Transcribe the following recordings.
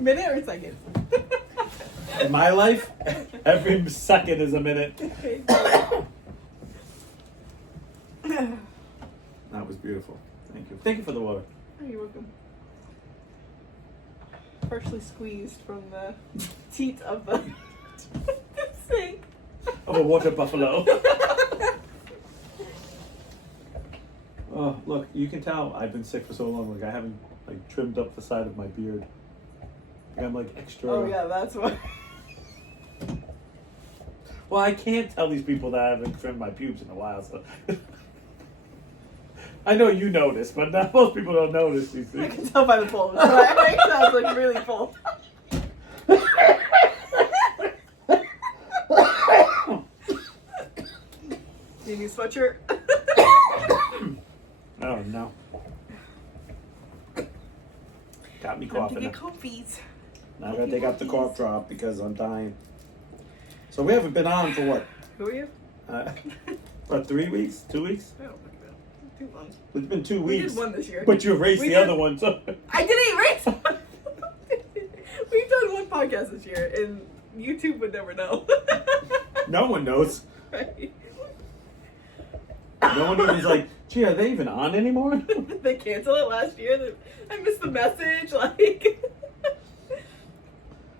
Minute or second? In my life, every second is a minute. That was beautiful. Thank you. Thank you for the water. Oh, you're welcome. Partially squeezed from the teat of the sink. Of a water buffalo. Oh, look, you can tell I've been sick for so long. Like I haven't like trimmed up the side of my beard. Like, I'm like extra. Oh yeah, that's why. Well, I can't tell these people that I haven't trimmed my pubes in a while. So I know you notice, but not most people don't notice these I things. can tell by the pulse. My sounds like really full. Do you need a sweatshirt? Oh no. Got me Time to coughing. get comfies. Now I gotta take out the cough drop because I'm dying. So we haven't been on for what? Who are you? What, 3 weeks? 2 weeks? I don't know. Too long. It's been 2 We weeks. did one this year. But you erased We the did- other one, so. I didn't erase. We've done one podcast this year, and YouTube would never know. No one knows. Right? No one even's like, gee, are they even on anymore? They canceled it last year. I missed the message. Like,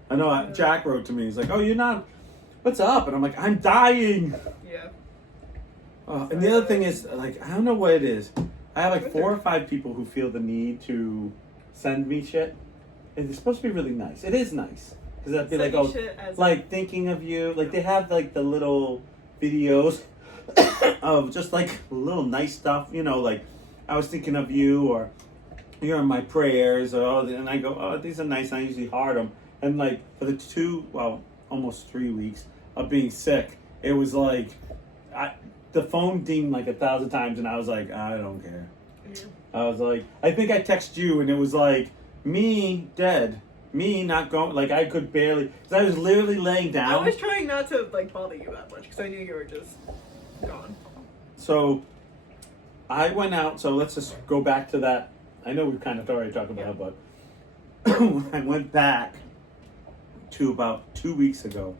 I know Jack wrote to me. He's like, oh, you're not. What's up? And I'm like, I'm dying. yeah. And the other thing is, like, I don't know what it is. I have like 4 or 5 people who feel the need to send me shit. And it's supposed to be really nice. It is nice. Because I'd be Send like, you oh, shit as like thinking of you. Like they have like the little videos of just like little nice stuff. You know, like I was thinking of you, or you're in my prayers. Or, and I go, oh, these are nice. And I usually heart them. And like for the almost 3 weeks of being sick, it was like, the phone dinged like 1,000 times, and I was like, I don't care. Yeah. I was like, I think I texted you, and it was like, me dead, me not going, like I could barely, because I was literally laying down. I was trying not to like bother you that much because I knew you were just gone. So I went out, so let's just go back to that. I know we've kind of already talked about it, but I went back to about 2 weeks ago.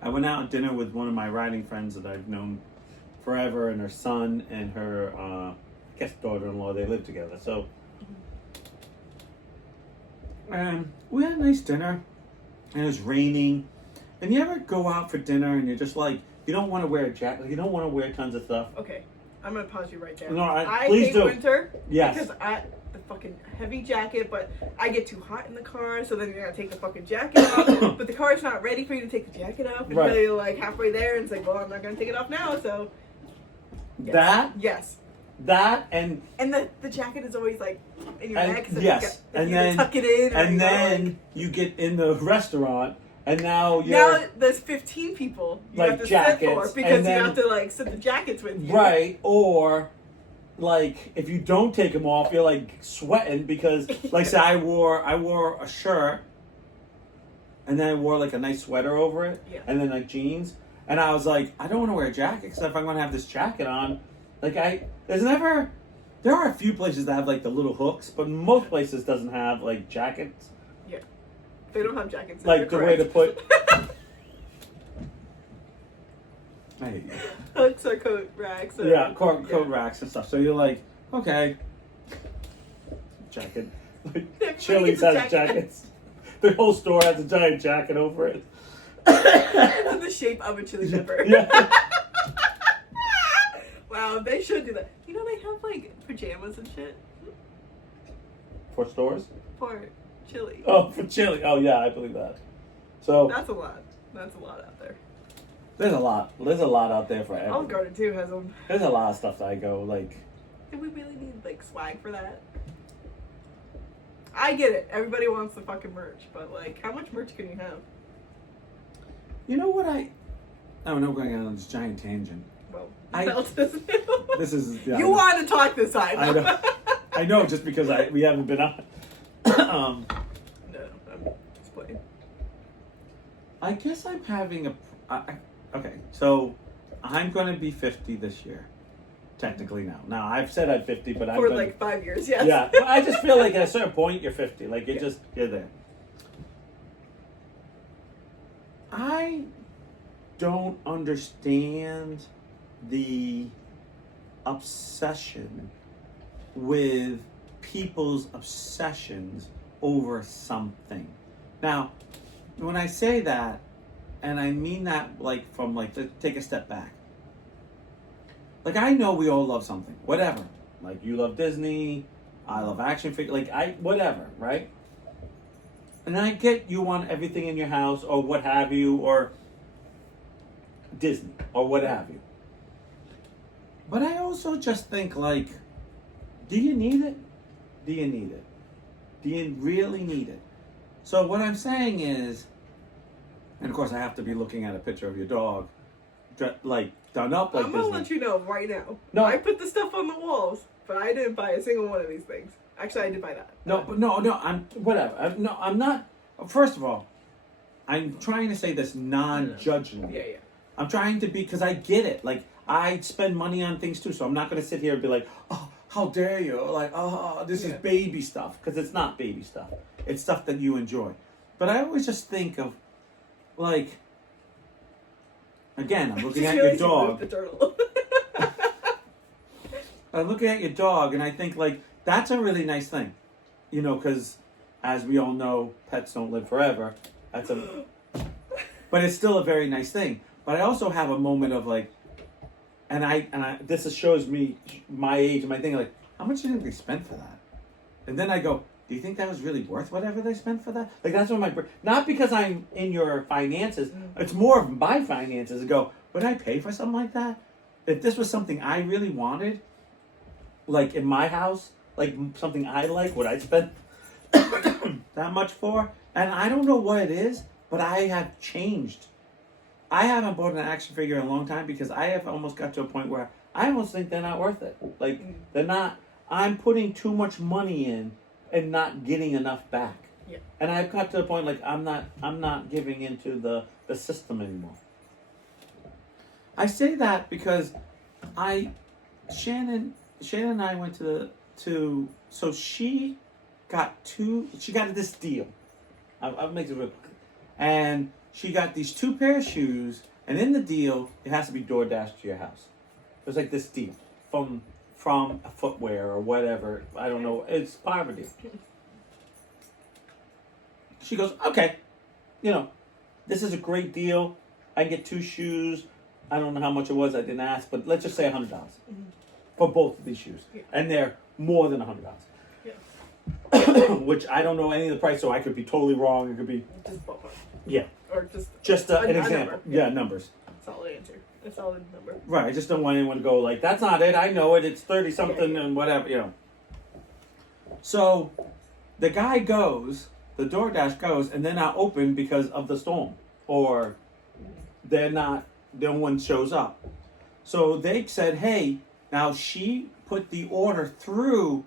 I went out to dinner with one of my writing friends that I've known forever, and her son and her, I guess, daughter-in-law. They live together. So, we had a nice dinner, and it was raining. And you ever go out for dinner and you're just like, you don't want to wear a jacket, you don't want to wear tons of stuff. Okay, I'm gonna pause you right there. No, I please hate do. winter. Yes. Because the fucking heavy jacket, but I get too hot in the car, so then you gotta take the fucking jacket off. But the car's not ready for you to take the jacket off until Right. you're like halfway there, and it's like, well, I'm not gonna take it off now, so. Yes. That, and the jacket is always like in your neck, so yes, you and gotta then tuck it in, and then you get in the restaurant, and now you're now there's 15 people you like have to jackets, sit for because and then, you have to like sit the jackets with you. right, or like if you don't take them off, you're like sweating because like say I wore a shirt, and then I wore like a nice sweater over it, Yeah. and then like jeans, and I was like, I don't want to wear a jacket because if I'm gonna have this jacket on, like there are a few places that have like the little hooks, but most places doesn't have like jackets. Yeah. They don't have jackets. Like the way to put. I hate you. Hooks or coat racks. Or, Yeah, coat racks and stuff. So you're like, okay, jacket. Like, Chili's gets a has jacket. jackets. The whole store has a giant jacket over it. It's in the shape of a chili pepper. Yeah. Wow, they should do that. You know they have like pajamas and shit For stores? for chili. Oh, for chili. Oh yeah, I believe that. So That's a lot. That's a lot out there. there's a lot. There's a lot out there for Olive everyone. Garden too has them. There's a lot of stuff that I go like. Do we really need like swag for that? I get it. Everybody wants the fucking merch, but like, how much merch can you have? You know what I don't know. Going on this giant tangent. Well, I- belt doesn't. This is. Yeah, You want to talk this time? I know. I know, just because we haven't been on. No, I'm just playing. I guess I'm having okay, so I'm going to be 50 this year, technically now. Now I've said I'm 50, but I'm For gonna, like 5 years, yes. yeah. Well, I just feel like at a certain point you're 50, like you're there. I don't understand the obsession with people's obsessions over something. Now, when I say that, and I mean that like from like to take a step back. Like I know we all love something, whatever. Like you love Disney, I love action figures, whatever, right? And I get you want everything in your house or what have you, or Disney or what have you. But I also just think like, do you need it? Do you need it? Do you really need it? So what I'm saying is, and of course I have to be looking at a picture of your dog, like done up like I'm gonna Disney. let you know right now. No. I put the stuff on the walls, but I didn't buy a single one of these things. Actually, I did buy that. No, but no, I'm whatever. I'm not. First of all, I'm trying to say this non-judgment. Yeah. I'm trying to be, because I get it. Like I spend money on things too, so I'm not going to sit here and be like, oh, how dare you? Like, oh, this is baby stuff, because it's not baby stuff. It's stuff that you enjoy. But I always just think of, like, again, I'm looking at your dog. The turtle. I'm looking at your dog, and I think like that's a really nice thing, you know, because as we all know, pets don't live forever. But it's still a very nice thing. But I also have a moment of like, and I this shows me my age and my thing, like, how much do you think they spent for that? And then I go, do you think that was really worth whatever they spent for that? Like that's what not because I'm in your finances, it's more of my finances. I go, would I pay for something like that? If this was something I really wanted, like in my house, like something I like, would I spend that much for? And I don't know what it is, but I have changed. I haven't bought an action figure in a long time because I have almost got to a point where I almost think they're not worth it. Like they're not. I'm putting too much money in and not getting enough back. Yeah. And I've got to a point like I'm not giving into the system anymore. I say that because Shannon and I went so she got this deal. I'll make it real quick. And she got these 2 pair of shoes, and in the deal, it has to be DoorDash to your house. It was like this deal from a footwear or whatever. I don't know. It's part of a deal. She goes, okay, you know, this is a great deal. I get 2 shoes. I don't know how much it was. I didn't ask, but let's just say $100 for both of these shoes. Yeah. And they're more than $100. Yeah. Which I don't know any of the price, so I could be totally wrong. It could be just ballpark. Yeah. Or just an example. Number. Yeah, numbers. Solid answer. A solid number. Right. I just don't want anyone to go like, that's not it. I know it. It's 30 something and whatever, you know. So the guy goes, the DoorDash goes, and they're not open because of the storm, or no one shows up. So they said, hey, now she put the order through,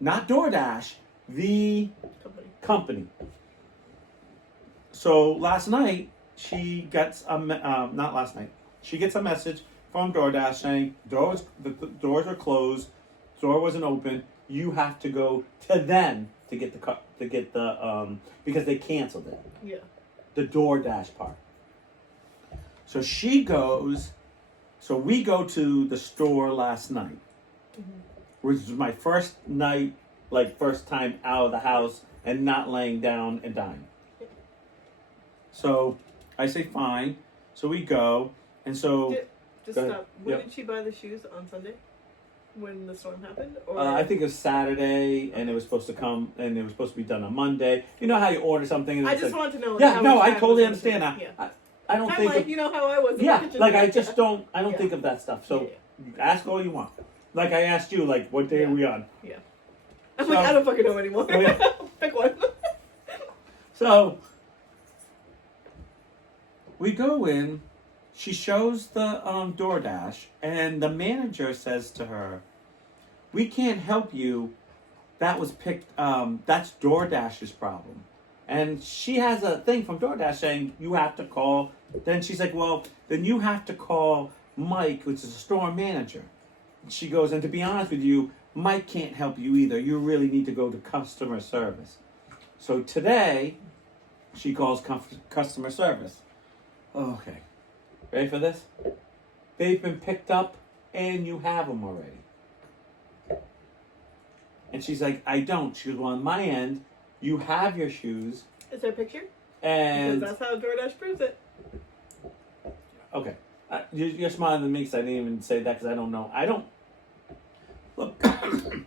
not DoorDash, the company. So last night, she gets not last night, she gets a message from DoorDash saying, the doors are closed, door wasn't open, you have to go to them to get the because they canceled it. Yeah. The DoorDash part. So she goes, so we go to the store last night, which was my first night, like first time out of the house and not laying down and dying. So I say, fine. So we go, and so... Just stop. When did she buy the shoes? On Sunday? When the storm happened? Or I think it was Saturday, and it was supposed to come, and it was supposed to be done on Monday. You know how you order something and I just wanted to know. Yeah, no, I totally understand that. Yeah. I don't think... Like, you know how I was. Yeah, like I just don't... I don't think of that stuff. So ask all you want. Like I asked you, like, what day are we on? Yeah. I'm like, I don't fucking know anymore. Oh, yeah. Pick one. So... we go in, she shows the DoorDash, and the manager says to her, we can't help you. That was picked, that's DoorDash's problem. And she has a thing from DoorDash saying, you have to call. Then she's like, well, then you have to call Mike, which is a store manager. She goes, and to be honest with you, Mike can't help you either. You really need to go to customer service. So today, she calls customer service. Okay. Ready for this? They've been picked up and you have them already. And she's like, I don't. She goes, well, on my end, you have your shoes. Is there a picture? And Because that's how DoorDash proves it. okay. You're smarter than me because I didn't even say that because I don't know. I don't. Look. I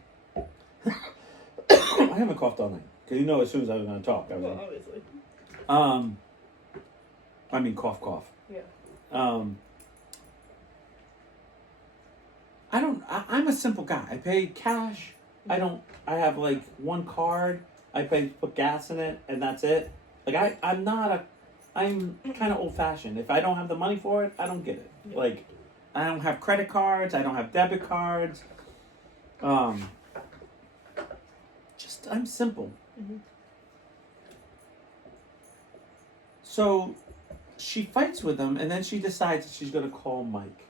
haven't coughed all night. Because you know as soon as I was going to talk, I was Well, like, obviously. I mean, cough. Yeah. I'm a simple guy. I pay cash. I have like one card. I put gas in it and that's it. Like I'm kind of old fashioned. If I don't have the money for it, I don't get it. Yeah. Like I don't have credit cards. I don't have debit cards. Just I'm simple. Mm-hmm. So she fights with him and then she decides that she's going to call Mike.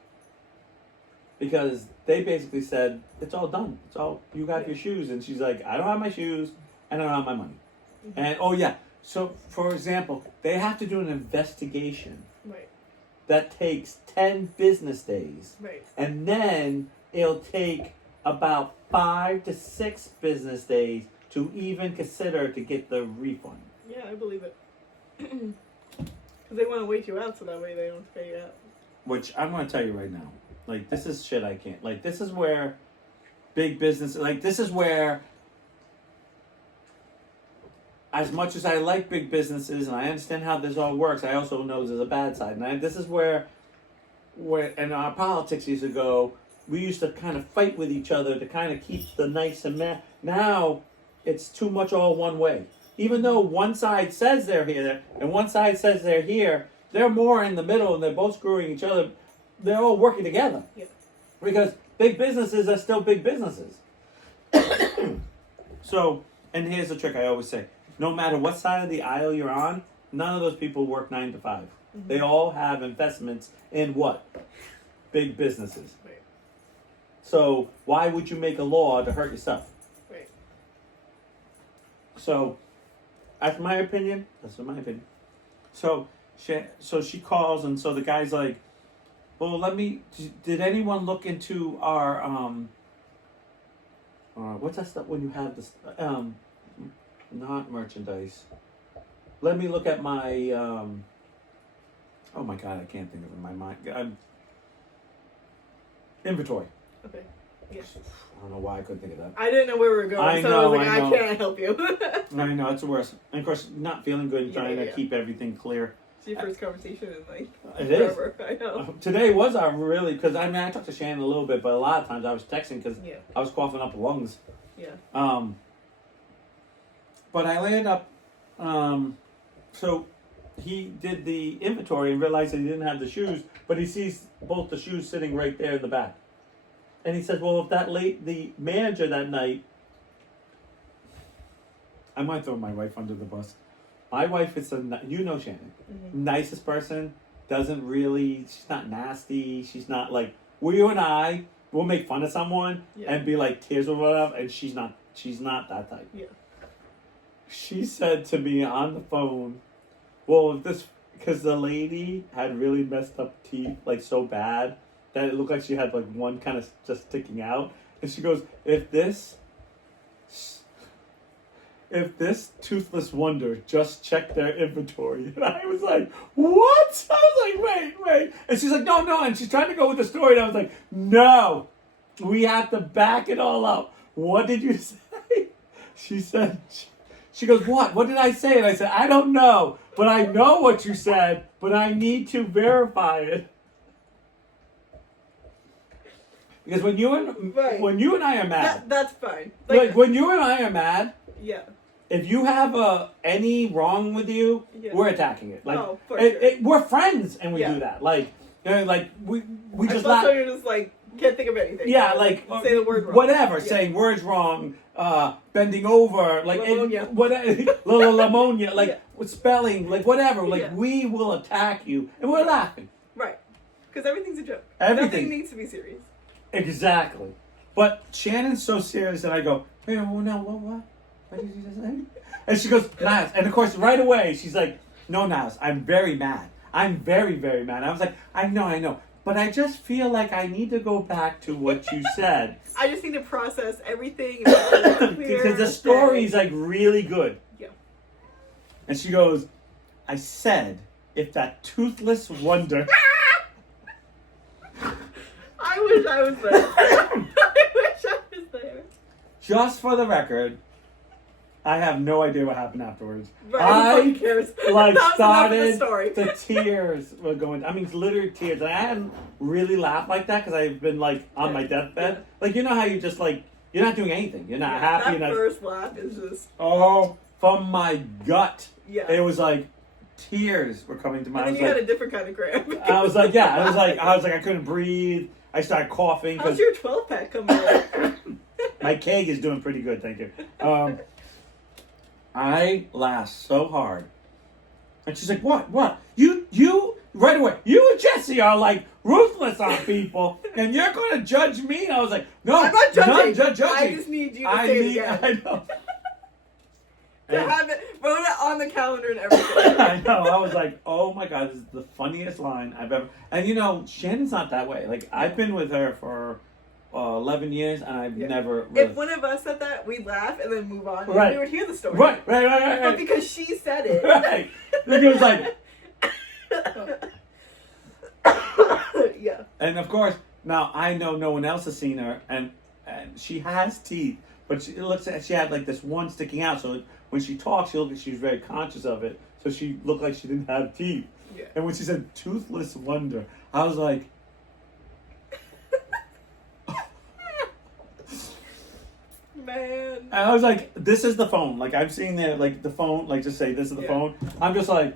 Because they basically said, it's all done. It's all, you got your shoes. And she's like, I don't have my shoes and I don't have my money. Mm-hmm. And, oh yeah. So, for example, they have to do an investigation. Right. That takes 10 business days. Right. And then it'll take about 5 to 6 business days to even consider to get the refund. Yeah, I believe it. Because they want to wait you out so that way they don't pay you out. Which I'm going to tell you right now. Like, this is shit I can't. Like, this is where big business... Like, this is where... As much as I like big businesses and I understand how this all works, I also know there's a bad side. And this is where in our politics years ago, we used to kind of fight with each other to kind of keep the nice and now it's too much all one way. Even though one side says they're here and one side says they're here, they're more in the middle and they're both screwing each other. They're all working together. Yeah. Because big businesses are still big businesses. So, and here's the trick I always say. No matter what side of the aisle you're on, none of those people work 9 to 5. Mm-hmm. They all have investments in what? Big businesses. Right. So why would you make a law to hurt yourself? Right. So, that's my opinion. So she calls, and so the guy's like, well, did anyone look into our, what's that stuff when you have this, not merchandise. Let me look at my, oh my God, I can't think of it in my mind. Inventory. Okay. Yes. I don't know why I couldn't think of that. I didn't know where we were going, I was like, I can't help you. I know, it's the worst. And of course, not feeling good and trying to keep everything clear. It's your first conversation in like forever. I know. Today was our really, because I talked to Shannon a little bit, but a lot of times I was texting because I was coughing up lungs. Yeah. But I landed up, so he did the inventory and realized that he didn't have the shoes, but he sees both the shoes sitting right there in the back. And he says, well, if the manager that night, I might throw my wife under the bus. My wife is Shannon, nicest person, she's not nasty, she's not like, you and I will make fun of someone and be like tears or whatever, and she's not that type. Yeah. She said to me on the phone, well, because the lady had really messed up teeth, like so bad, that it looked like she had like one kind of just sticking out. And she goes, if this toothless wonder just checked their inventory. And I was like, what? I was like, wait. And she's like, no. And she's trying to go with the story. And I was like, no, we have to back it all up. What did you say? She said, she goes, what? What did I say? And I said, I don't know, but I know what you said, but I need to verify it. Because when you and I are mad, that's fine. Like when you and I are mad, yeah. If you have any wrong with you, we're attacking it. Like, for sure. We're friends, and we do that. Like we just laugh. So you're just like can't think of anything. Yeah, like say the word wrong. Whatever, saying words wrong, bending over, like pneumonia, like with spelling, like whatever. Like we will attack you, and we're laughing. Right, because everything's a joke. Everything Nothing needs to be serious. Exactly. But Shannon's so serious, and I go, hey, well, no, what? What did you just say? And she goes, Niles. And of course, right away, she's like, no, Niles, I'm very mad. I'm very, very mad. I was like, I know. But I just feel like I need to go back to what you said. I just need to process everything. And because the story's like really good. Yeah. And she goes, I said, if that toothless wonder... I wish I was there. I wish I was there. Just for the record, I have no idea what happened afterwards. Right, who cares? Like That's started, enough of the tears were going. I mean, literally tears. And I hadn't really laughed like that because I've been like on my deathbed. Yeah. Like you know how you just like you're not doing anything. You're not happy. That first laugh is just from my gut. Yeah. It was like tears were coming to my. And then you had a different kind of cramp. I was like, yeah. I was like I couldn't breathe. I started coughing. How's your 12-pack coming out? My keg is doing pretty good, thank you. I laughed so hard. And she's like, what? You, right away, you and Jesse are like ruthless on people, and you're going to judge me? I was like, no, I'm not judging. judging. I just need you to say it again. I know. To have it, wrote it on the calendar and everything. I know. I was like, oh my God, this is the funniest line I've ever. And you know, Shannon's not that way. Like, I've been with her for 11 years, and I've never. Really... If one of us said that, we'd laugh and then move on. Right. And we would hear the story. Right. But because she said it. Right. Then it was like. Yeah. And of course, now I know no one else has seen her, and she has teeth, but it looks like she had like this one sticking out. So when she talks, she looked like she was very conscious of it. So she looked like she didn't have teeth. Yeah. And when she said toothless wonder, I was like, man. and I was like, this is the phone. Like I'm seeing there, like the phone, like just say this is the phone. I'm just like,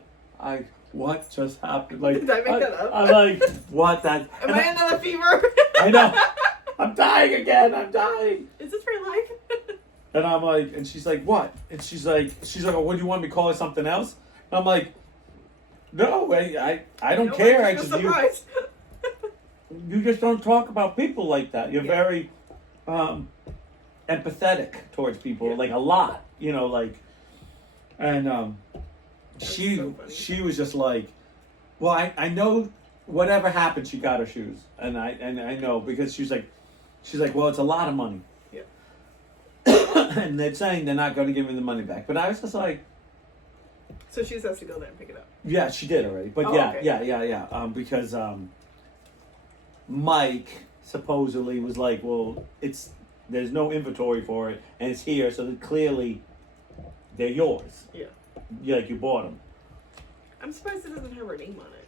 what just happened? Like, did I make that up? I'm like, what that? Am I another fever? I know. I'm dying again. I'm dying. Is this real life? And I'm like, and she's like, what? And she's like, oh, what do you want me to call her something else? And I'm like, no, I don't care. I just you just don't talk about people like that. You're very empathetic towards people, like a lot, you know, like, and she was just like, well, I know whatever happened, she got her shoes, and I know because she's like, well, it's a lot of money. Yeah. And they're saying they're not going to give me the money back, but I was just like. So she just has to go there and pick it up. Yeah, she did already, but yeah. Because Mike supposedly was like, well, there's no inventory for it, and it's here, so that clearly they're yours. Yeah. Like you bought them. I'm surprised it doesn't have her name on it.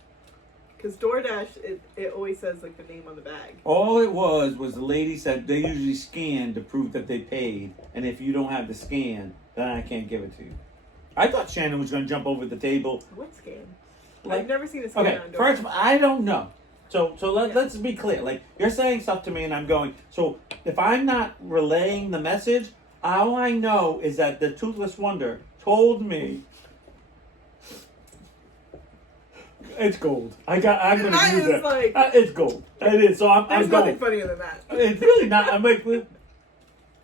Because DoorDash, it always says like the name on the bag. All it was the lady said they usually scan to prove that they paid, and if you don't have the scan, then I can't give it to you. I thought Shannon was going to jump over the table. What scan? Like, I've never seen a scan on DoorDash. First of all, I don't know. So let's be clear. Like, you're saying stuff to me and I'm going, so if I'm not relaying the message, all I know is that the Toothless Wonder told me it's gold. I'm going to use it. Like, it's gold. It is. So I'm there's going. nothing funnier than that. It's really not. I'm like,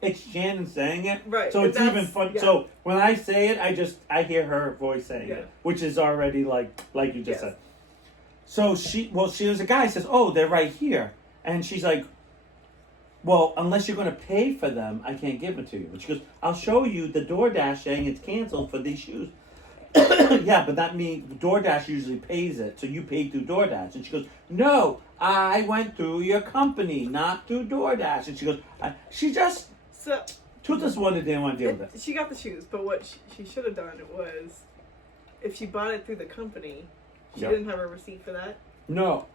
it's Shannon saying it. Right. So it's even fun. Yeah. So when I say it, I hear her voice saying it, which is already like you just said. So she was a guy says, oh, they're right here. And she's like, well, unless you're going to pay for them, I can't give it to you. And she goes, I'll show you the DoorDash saying it's canceled for these shoes. Yeah, but that means DoorDash usually pays it. So you paid through DoorDash. And she goes, no, I went through your company, not through DoorDash. And she goes, So Toothless Wonder didn't want to deal with it. She got the shoes, but what she should have done was, if she bought it through the company, she didn't have a receipt for that. No.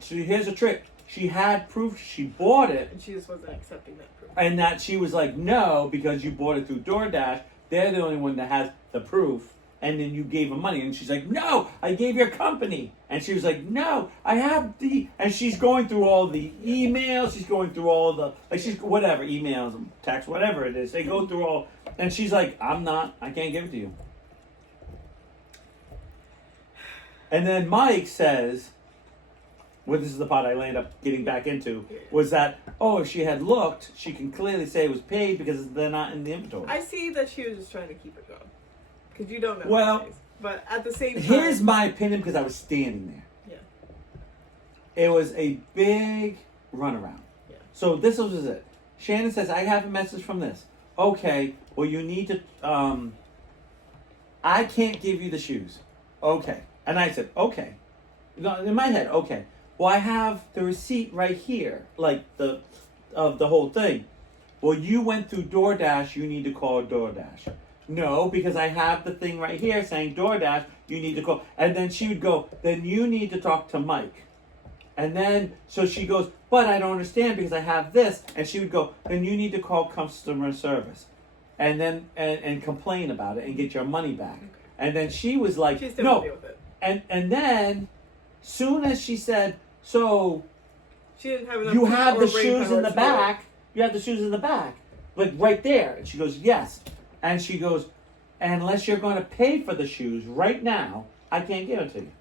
Here's a trick. She had proof she bought it. And she just wasn't accepting that proof. And that she was like, no, because you bought it through DoorDash. They're the only one that has the proof. And then you gave her money. And she's like, no, I gave your company. And she was like, no, I have the... And she's going through all the emails. She's going through all the... Like, she's... Whatever, emails, text, whatever it is. They go through all... And she's like, I can't give it to you. And then Mike says... Well, this is the part I landed up getting back into, was that, if she had looked, she can clearly say it was paid because they're not in the inventory. I see that she was just trying to keep it going. because you don't know. Well, these days. But at the same time, here's my opinion because I was standing there. Yeah. It was a big runaround. Yeah. So this was it. Shannon says, I have a message from this. Okay, well, you need to, I can't give you the shoes. Okay. And I said, okay. No, in my head, okay. Well, I have the receipt right here, like of the whole thing. Well, you went through DoorDash, you need to call DoorDash. No, because I have the thing right here saying DoorDash, you need to call. And then she would go, then you need to talk to Mike. And then, so she goes, but I don't understand because I have this. And she would go, then you need to call customer service. And then, and complain about it and get your money back. Okay. And then she was like, She's still no. deal with it. And then, soon as she said, so She didn't have enough. you have or the brain shoes power in the to do it. back. You have the shoes in the back. Like right there. And she goes, yes. And she goes, unless you're going to pay for the shoes right now, I can't give it to you.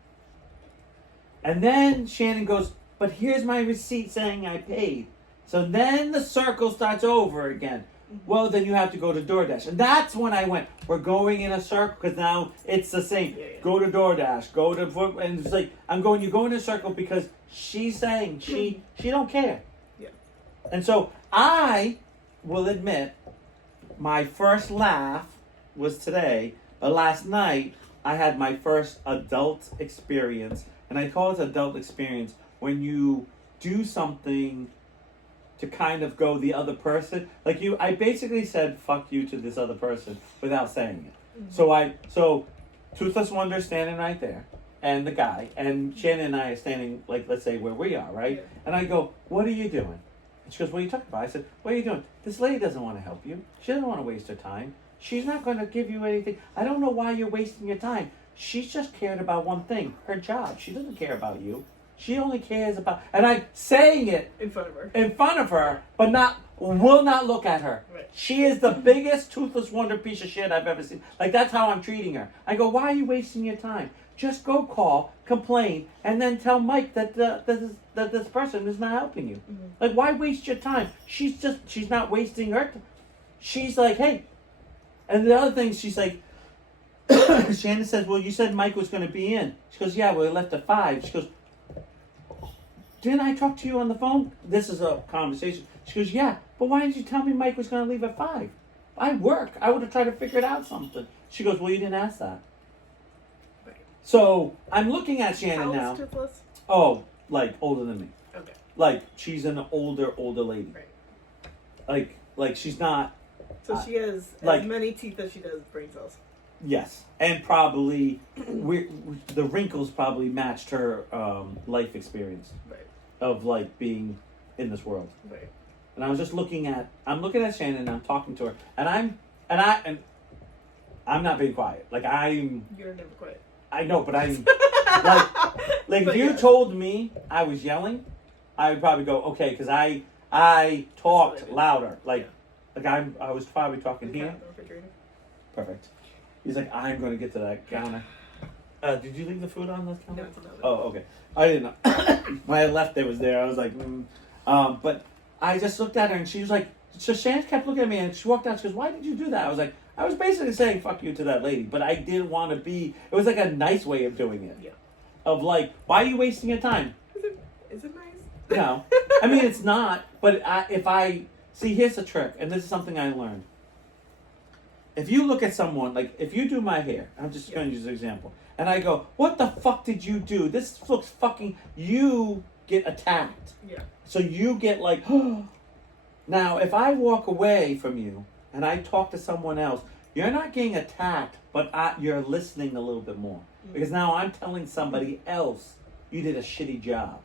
And then Shannon goes, but here's my receipt saying I paid. So then the circle starts over again. Well, then you have to go to DoorDash. And that's when I went, we're going in a circle because now it's the same. Yeah. Go to DoorDash, go to, and it's like, you go in a circle because she's saying she don't care. Yeah. And so I will admit, my first laugh was today, but last night I had my first adult experience. And I call it adult experience when you do something to kind of go the other person. Like I basically said fuck you to this other person without saying it. Mm-hmm. So Toothless Wonder standing right there, and the guy, and Shannon and I are standing, like, let's say where we are, right? Yeah. And I go, what are you doing? And she goes, what are you talking about? I said, what are you doing? This lady doesn't want to help you. She doesn't want to waste her time. She's not going to give you anything. I don't know why you're wasting your time. She's just cared about one thing, her job. She doesn't care about you. She only cares about, and I'm saying it In front of her. but will not look at her. Right. She is the biggest Toothless Wonder piece of shit I've ever seen. Like, that's how I'm treating her. I go, why are you wasting your time? Just go call, complain, and then tell Mike that this person is not helping you. Mm-hmm. Like, why waste your time? She's not wasting her time. She's like, hey. And the other thing, she's like, Shannon says, well, you said Mike was going to be in. She goes, yeah, well, we left at 5. She goes, didn't I talk to you on the phone? This is a conversation. She goes, yeah, but why didn't you tell me Mike was going to leave at 5? I work. I would have tried to figure it out something. She goes, well, you didn't ask that. Right. So I'm looking at Shannon How now. old's Toothless? Oh, like older than me. Okay. Like she's an older lady. Right. Like she's not. So she has like- as many teeth as she does brain cells. Yes, and probably the wrinkles probably matched her life experience Right. of like being in this world. Right. And I was just looking at Shannon and I'm talking to her and I'm not being quiet. Like You're never quiet. I know, but I'm like But if you yeah. told me I was yelling, I would probably go okay because I talked That's what I did. louder. Yeah. I was probably talking The here. cat in the refrigerator. Perfect. He's like, I'm going to get to that counter. Did you leave the food on the counter? No, it's another. Oh, okay. I didn't know. When I left, it was there. I was like, but I just looked at her and she was like, so Shannon kept looking at me and she walked out. She goes, why did you do that? I was like, I was basically saying fuck you to that lady, but I didn't want to be, it was like a nice way of doing it. Yeah. Of like, why are you wasting your time? Is it nice? No. I mean, it's not, but see, here's the trick, and this is something I learned. If you look at someone, like, if you do my hair, I'm just going to use an example, and I go, what the fuck did you do? This looks fucking, you get attacked. Yeah. So you get like, now, if I walk away from you, and I talk to someone else, you're not getting attacked, but you're listening a little bit more. Because now I'm telling somebody else you did a shitty job.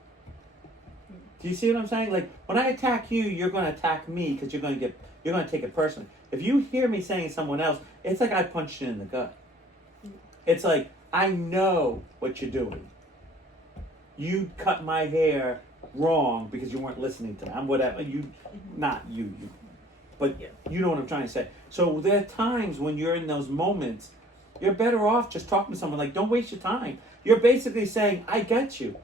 Do you see what I'm saying? Like, when I attack you, you're going to attack me because you're going to take it personally. If you hear me saying someone else, it's like I punched you in the gut. It's like, I know what you're doing. You cut my hair wrong because you weren't listening to me. I'm whatever. Not you. But you know what I'm trying to say. So there are times when you're in those moments, you're better off just talking to someone. Like, don't waste your time. You're basically saying, I get you.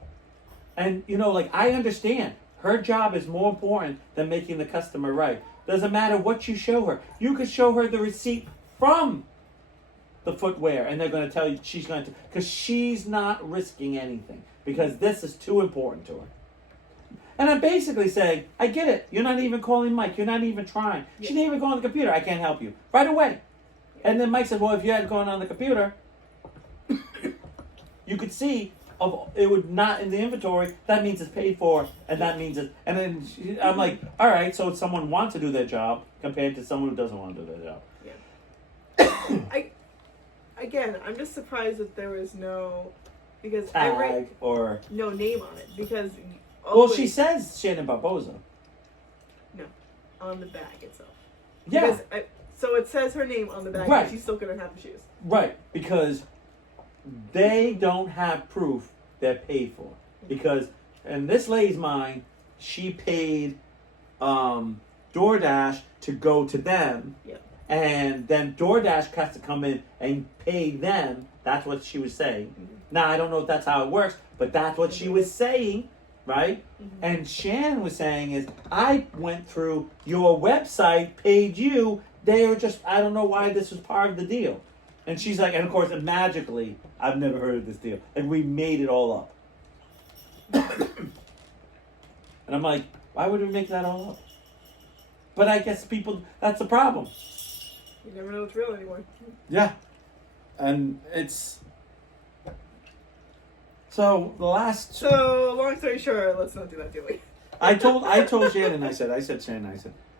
And, like, I understand. Her job is more important than making the customer right. Doesn't matter what you show her. You could show her the receipt from the footwear, and they're going to tell you she's going to, because she's not risking anything, because this is too important to her. And I'm basically saying, I get it. You're not even calling Mike. You're not even trying. She didn't even go on the computer. I can't help you. Right away. And then Mike said, well, if you hadn't gone on the computer, you could see it would not in the inventory. That means it's paid for, and that means it. And then I'm like, all right, so someone wants to do their job compared to someone who doesn't want to do their job. I'm just surprised that there was no, because Tag or no name on it, because well, she says Shannon Barboza. No, on the bag itself. Yeah. So it says her name on the bag, right. But she's still gonna have the shoes. Right, because they don't have proof they're paid for. Because in this lady's mind, she paid DoorDash to go to them. Yep. And then DoorDash has to come in and pay them. That's what she was saying. Mm-hmm. Now, I don't know if that's how it works, but that's what she was saying, right? Mm-hmm. And Shannon was saying is, I went through your website, paid you. They were just, I don't know why this was part of the deal. And she's like, and of course, magically, I've never heard of this deal. And we made it all up. And I'm like, why would we make that all up? But I guess people, that's the problem. You never know what's real anymore. Yeah. And it's... So, long story short, let's not do that, do we? I told Shannon, I said, Shannon,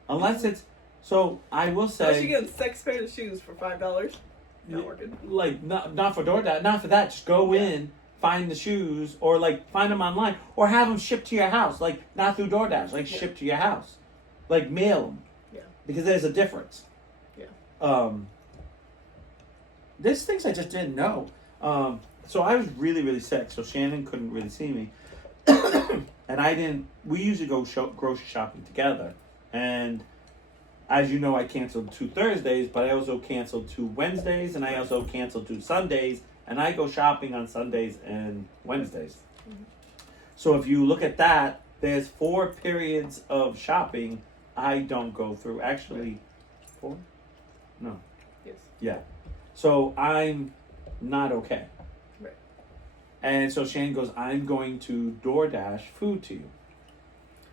unless it's... So, I will say... Unless you get a 6 pairs of shoes for $5. Not working. Like, not for DoorDash, not for that. Just go in, find the shoes, or like, find them online, or have them shipped to your house. Like, not through DoorDash, like, shipped to your house. Like, mail them. Yeah. Because there's a difference. Yeah. There's things I just didn't know. So I was really, really sick, so Shannon couldn't really see me. And I didn't, we usually go grocery shopping together. And as you know, I canceled 2 Thursdays, but I also canceled 2 Wednesdays, and I also canceled 2 Sundays, and I go shopping on Sundays and Wednesdays. Mm-hmm. So if you look at that, there's 4 periods of shopping I don't go through. Actually, 4? No. Yes. Yeah. So I'm not okay. Right. And so Shane goes, I'm going to DoorDash food to you.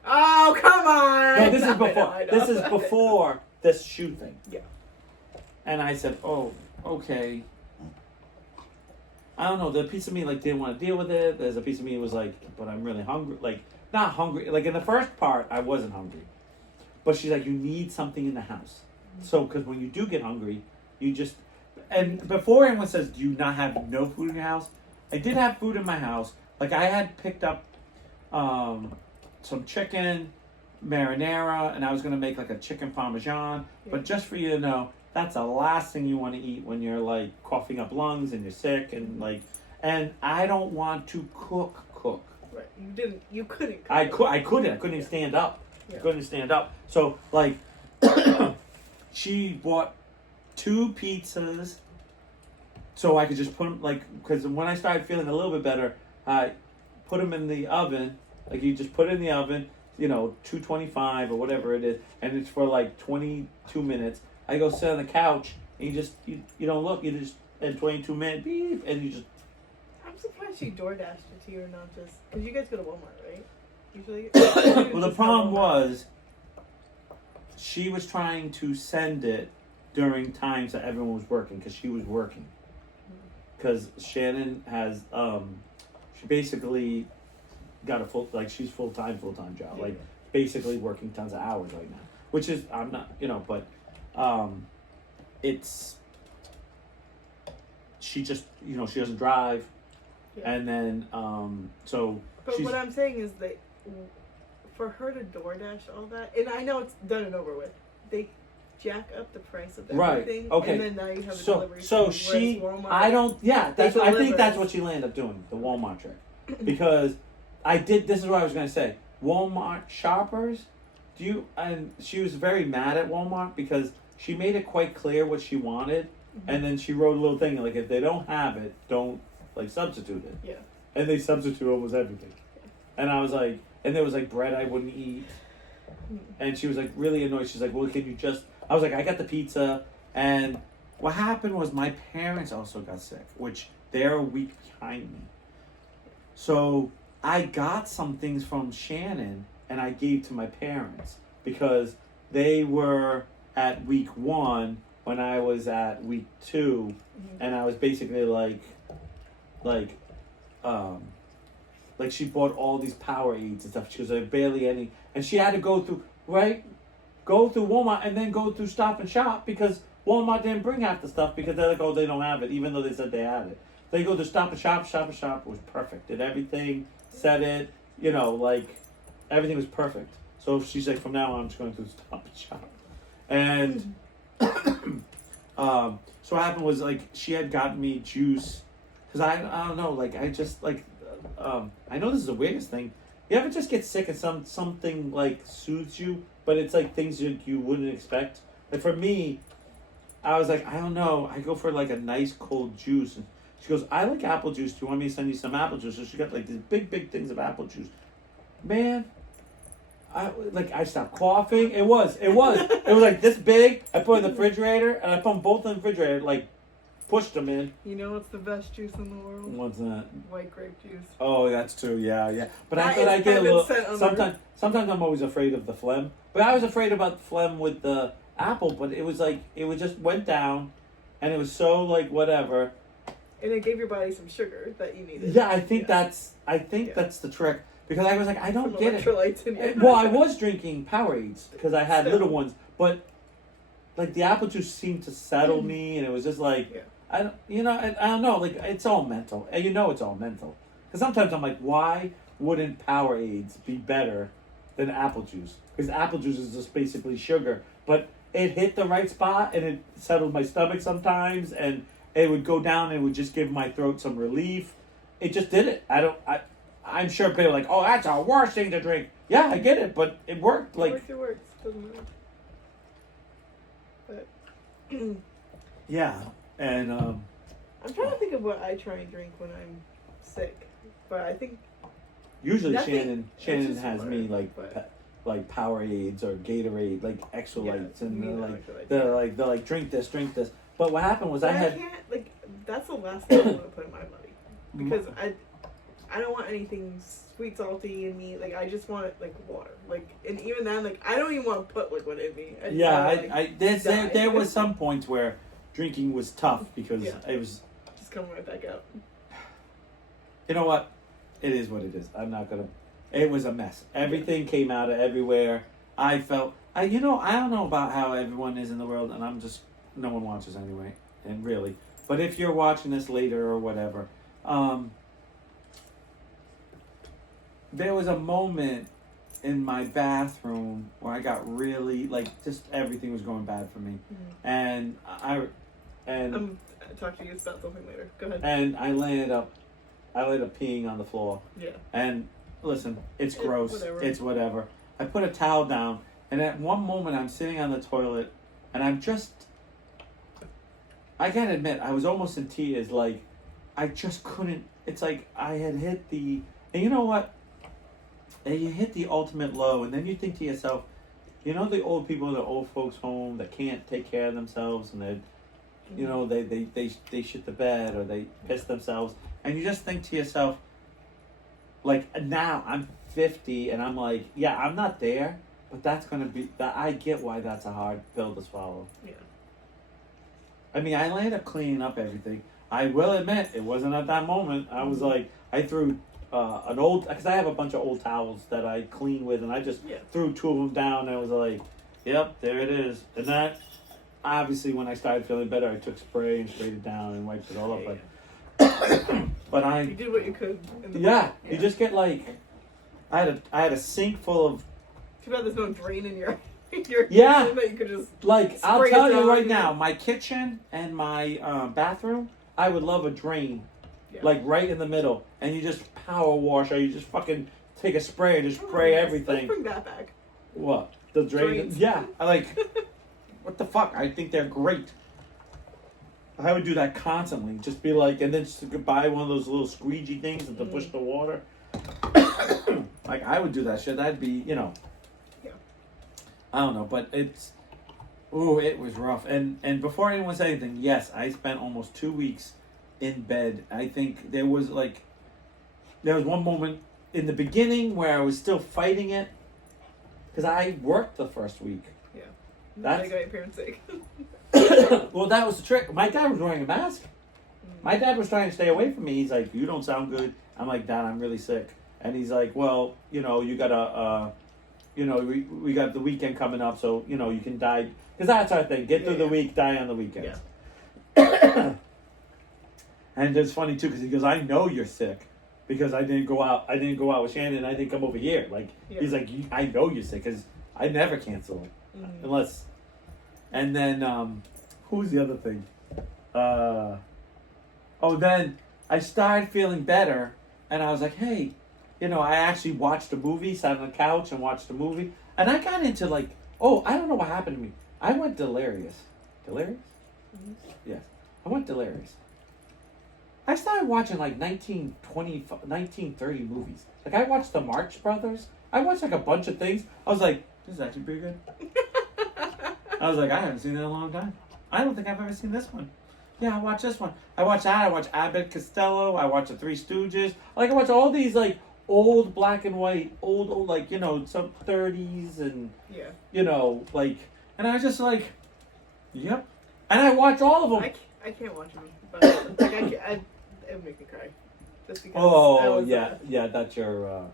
Oh, come on! No, this is before. I know. This is before this shoe thing. Yeah. And I said, oh, okay. I don't know. The piece of me like didn't want to deal with it. There's a piece of me was like, but I'm really hungry. Like, not hungry. Like in the first part, I wasn't hungry. But she's like, you need something in the house. Mm-hmm. So, because when you do get hungry, you just... And before anyone says, do you not have no food in your house? I did have food in my house. Like, I had picked up some chicken, marinara, and I was going to make like a chicken parmesan. Yeah. But just for you to know, that's the last thing you want to eat when you're like coughing up lungs and you're sick and like... And I don't want to cook. Right. You couldn't cook. I couldn't even stand up. Yeah. Couldn't stand up. So, like, she bought 2 pizzas so I could just put them, like, because when I started feeling a little bit better, I put them in the oven. Like, you just put it in the oven, 225 or whatever it is, and it's for, like, 22 minutes. I go sit on the couch, and you don't look. You just, in 22 minutes, beep, and you just... I'm surprised she DoorDashed it to you or not just... Because you guys go to Walmart, right? Usually. Well, the problem was, she was trying to send it during times that everyone was working, because she was working. Because Shannon has, she basically got a she's full-time job. Like, basically working tons of hours right now. Which is, I'm not, but it's, she just, she doesn't drive. Yeah. And then, so. But what I'm saying is that for her to DoorDash all that, and I know it's done and over with, they jack up the price of everything. Right. Okay. And then now you have a delivery. So she, I don't, that's what, I think that's what she'll end up doing, the Walmart trick. Because this is what I was going to say. Walmart shoppers, and she was very mad at Walmart because she made it quite clear what she wanted. Mm-hmm. And then she wrote a little thing like, if they don't have it, don't substitute it. Yeah. And they substitute almost everything. And I was like, and there was like bread I wouldn't eat. And she was like really annoyed. She's like, well, can you just, I was like, I got the pizza. And what happened was my parents also got sick, which they're a week behind me. So I got some things from Shannon and I gave to my parents because they were at week 1 when I was at week 2, and I was basically like she bought all these power aids and stuff. She was like barely any, and she had to go through Walmart and then go through Stop and Shop because Walmart didn't bring half the stuff because they're like, oh, they don't have it, even though they said they had it. They go to Stop and Shop. Stop and Shop was perfect. Did everything, said it, everything was perfect. So she's like, from now on, I'm just going to Stop and Shop. And so what happened was she had gotten me juice because I don't know, I just I know this is the weirdest thing. You ever just get sick and something soothes you, but it's things you wouldn't expect. Like for me, I was like, I don't know. I go for a nice cold juice. And she goes, I like apple juice. Do you want me to send you some apple juice? So she got these big things of apple juice. Man, I stopped coughing. It was this big. I put it in the refrigerator, and I put them both in the refrigerator, pushed them in. You know what's the best juice in the world? What's that? White grape juice. Oh, that's true. Yeah. But I thought I get a little. Sometimes I'm always afraid of the phlegm. But I was afraid about the phlegm with the apple. But it was it just went down, and it was so whatever. And it gave your body some sugar that you needed. Yeah, I think that's the trick. Because I was I don't get it. In your well, I was drinking Powerades because I had little ones, but the apple juice seemed to settle me, and it was just I don't know. It's all mental, and it's all mental. Because sometimes I'm why wouldn't Powerades be better than apple juice? Because apple juice is just basically sugar, but it hit the right spot, and it settled my stomach sometimes, and it would go down, and it would just give my throat some relief. It just did it. I'm sure people are oh, that's a worse thing to drink. Yeah, I get it, but it worked. It works. Doesn't matter. But yeah, and I'm trying to think of what I try and drink when I'm sick, but I think usually Shannon has water, me Powerades or Gatorade, electrolytes, and they're drink this. But what happened was I can't that's the last thing I want to put in my body because I don't want anything sweet, salty in me. I just want it water. And even then, I don't even want to put liquid in me. There was some points where drinking was tough because it was just coming right back out. You know what? It is what it is. I'm not gonna. It was a mess. Everything came out of everywhere. I felt. I don't know about how everyone is in the world, and I'm just. No one watches anyway, and really. But if you're watching this later or whatever, there was a moment in my bathroom where I got really just everything was going bad for me, and I'll talk to you about something later. Go ahead. And I landed up peeing on the floor. Yeah. And listen, it's gross. Whatever. It's whatever. I put a towel down, and at one moment I'm sitting on the toilet, and I gotta admit, I was almost in tears. I just couldn't. It's I had hit the. And you know what? And you hit the ultimate low, and then you think to yourself, the old people in the old folks' home that can't take care of themselves, and they shit the bed or they piss themselves, and you just think to yourself, now I'm 50, and I'm I'm not there, but that's gonna be that. I get why that's a hard pill to swallow. Yeah. I mean, I ended up cleaning up everything. I will admit, it wasn't at that moment. I was I threw an old, because I have a bunch of old towels that I clean with, and I just threw 2 of them down, and I was yep, there it is. And that, obviously, when I started feeling better, I took spray and sprayed it down and wiped it all up. But you did what you could. You just get I had a sink full of. Too bad there's no drain in your. Yeah, that you could just I'll tell you right now, my kitchen and my bathroom, I would love a drain, right in the middle, and you just power wash, or you just fucking take a spray and just spray everything. Let's bring that back. What, the drain? Drains. Yeah, what the fuck? I think they're great. I would do that constantly, just be and then just buy one of those little squeegee things to push the water. I would do that shit. That'd be, I don't know, but Oh, it was rough. And before anyone said anything, yes, I spent almost 2 weeks in bed. I think there was one moment in the beginning where I was still fighting it because I worked the first week. Yeah. That's... I got your parents sick. Well, that was the trick. My dad was wearing a mask. My dad was trying to stay away from me. He's like, "You don't sound good." I'm like, "Dad, I'm really sick." And he's like, "Well, you gotta, we got the weekend coming up, so, you can die." Because that's our thing. Get through the week, die on the weekends. Yeah. And it's funny, too, because he goes, "I know you're sick because I didn't go out with Shannon and I didn't come over here." Like, he's like, "I know you're sick because I never cancel unless..." And then, who's the other thing? Then I started feeling better, and I was like, "Hey, I actually watched a movie, sat on the couch and watched a movie." And I got into I don't know what happened to me. I went delirious. Delirious? Mm-hmm. Yes. I went delirious. I started watching 1920, 1930 movies. I watched the Marx Brothers. I watched a bunch of things. I was like, "This is actually pretty good." I was like, "I haven't seen that in a long time. I don't think I've ever seen this one." Yeah, I watched this one. I watched that. I watched Abbott Costello. I watched the Three Stooges. I watched all these old black and white, old some 30s and and I was just like, yep. And I watched all of them. I can't watch them, but it would make me cry. Just because. Oh yeah, that's your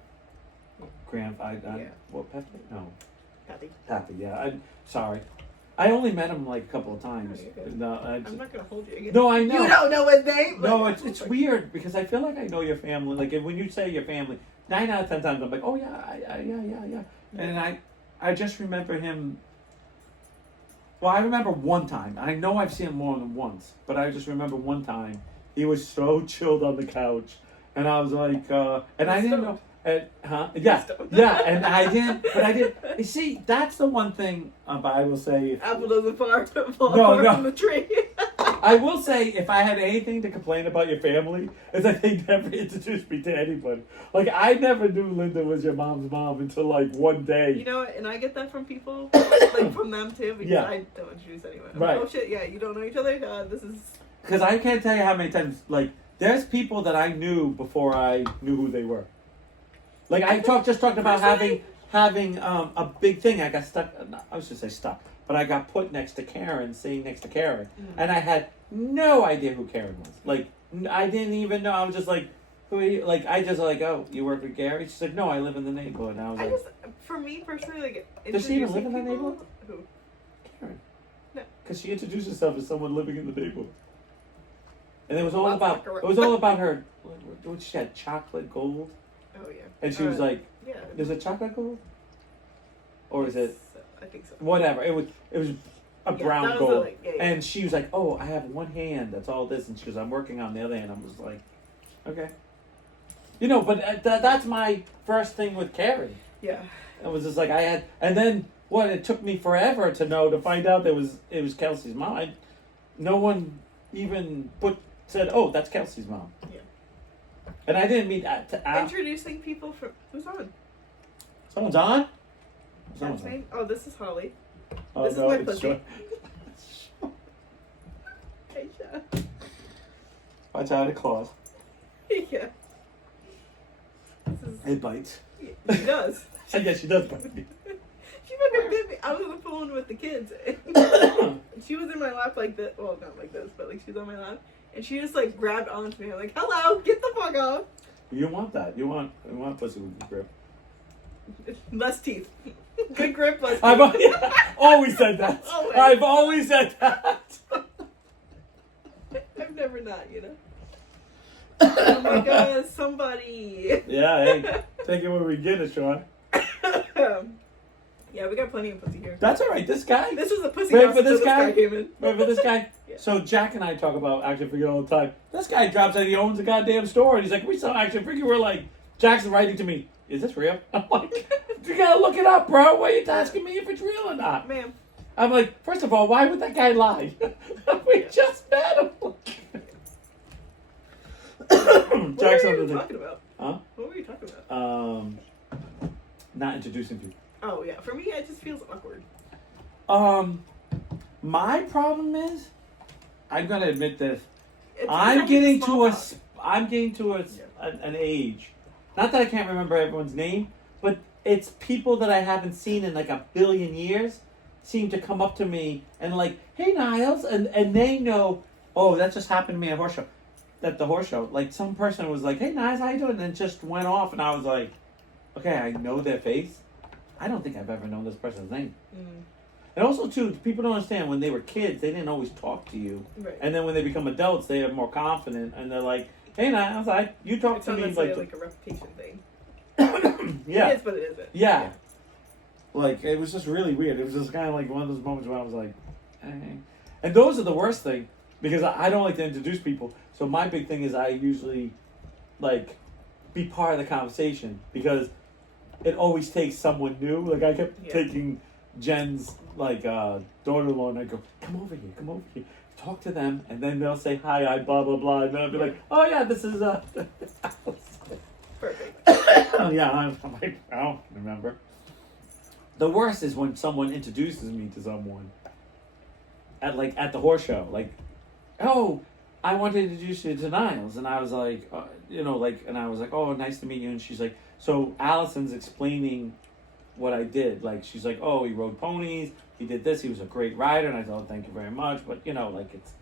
grandfather. What, Pepe? No. Pappy. Yeah, I'm sorry. I only met him a couple of times. No, I'm not gonna hold you again. No, I know. You don't know his name. No, it's weird because I feel like I know your family. When you say your family, 9 out of 10 times I'm like, "Oh yeah." And I just remember him. Well, I remember one time. I know I've seen him more than once, but I just remember one time he was so chilled on the couch, and I was like, and I didn't know. Yeah, and I didn't, but I did. You see, that's the one thing I will say. Apple doesn't fall from the tree. I will say, if I had anything to complain about your family, is that they never introduced me to anybody. I never knew Linda was your mom's mom until one day. You know what? And I get that from people, from them too, because I don't introduce anyone. I'm right. Oh shit! Yeah, you don't know each other. This is. Because I can't tell you how many times there's people that I knew before I knew who they were. I just talked about having a big thing. I got stuck. I was just say stuck, but I got put next to Karen, sitting next to Karen, and I had no idea who Karen was. I didn't even know. I was just who are you? I just "Oh, you work with Gary?" She said, "No, I live in the neighborhood." And I was for me personally, does she even live in the neighborhood? Who? Karen. No. Because she introduced herself as someone living in the neighborhood, and it was all about her. What she had, chocolate gold. Oh yeah. And she was like, "Yeah, is it chocolate gold, or is it?" I think so. Whatever. It was a brown gold. Yeah. And she was like, "Oh, I have one hand. That's all this." And she goes, "I'm working on the other hand." I was like, "Okay." But that's my first thing with Karen. Yeah. It was just I had, and then it took me forever to find out it was Kelsey's mom. No one even said, "Oh, that's Kelsey's mom." Yeah. And I didn't mean to ask. Introducing people from who's on? Someone's on? Someone's name? Oh, this is Holly. Oh, this is my pussy. Sure. Aisha. Watch out, it claws. Yeah. It bites. Yeah, she does. I guess she does bite me. She fucking bit me. I was on the phone with the kids. She was in my lap like this. Well, not like this, but she was on my lap. And she just grabbed onto me. I'm like, "Hello, get the fuck off." You want that. You want pussy with good grip. Less teeth. Good grip, less teeth. I've always said that. Always. I've always said that. I've never not, Oh my god, somebody. Yeah, hey. Take it where we get it, Sean. Yeah, we got plenty of pussy here. That's alright, this guy. This was a pussy Wait house for this until guy. came in. Wait for this guy. Yeah. So Jack and I talk about Action Figure all the time. This guy drops out, he owns a goddamn store, and he's like, "We saw Action Figure." We're like, Jack's writing to me, "Is this real?" I'm like, "You gotta look it up, bro. Why are you asking me if it's real or not?" Ma'am. I'm like, first of all, why would that guy lie? We just met him. Jack's what were you talking about? Huh? What were you talking about? Not introducing people. Oh yeah, for me it just feels awkward. My problem is, I'm gonna admit this. It's I'm getting to smallpox. an age. Not that I can't remember everyone's name, but it's people that I haven't seen in like a billion years seem to come up to me and like, hey Niles, and they know, oh, that just happened to me at the horse show. Like some person was like, hey Niles, how you doing? And it just went off, and I was like, okay, I know their face. I don't think I've ever known this person's name. Mm. And also, too, people don't understand, when they were kids, they didn't always talk to you. Right. And then when they become adults, they are more confident, and they're like, hey, Niles, you talk It's to not me necessarily like... like a reputation thing. Yeah. It is, but it isn't. Yeah. Like, it was just really weird. It was just kind of like one of those moments where I was like, eh. And those are the worst thing, because I don't like to introduce people. So my big thing is I usually, like, be part of the conversation, because it always takes someone new. Like, I kept taking Jen's, like, daughter-in-law, and I go, come over here, talk to them, and then they'll say, hi, I blah, blah, blah, and then I'll be like, oh, yeah, this is, Perfect. yeah, I'm like, I don't remember. The worst is when someone introduces me to someone at the horse show, like, oh, I want to introduce you to Niles, and I was like, and I was like, oh, nice to meet you, and she's like, so Allison's explaining what I did, like, she's like, oh, he rode ponies, he did this, he was a great rider, and I said, oh, thank you very much, but, like, it's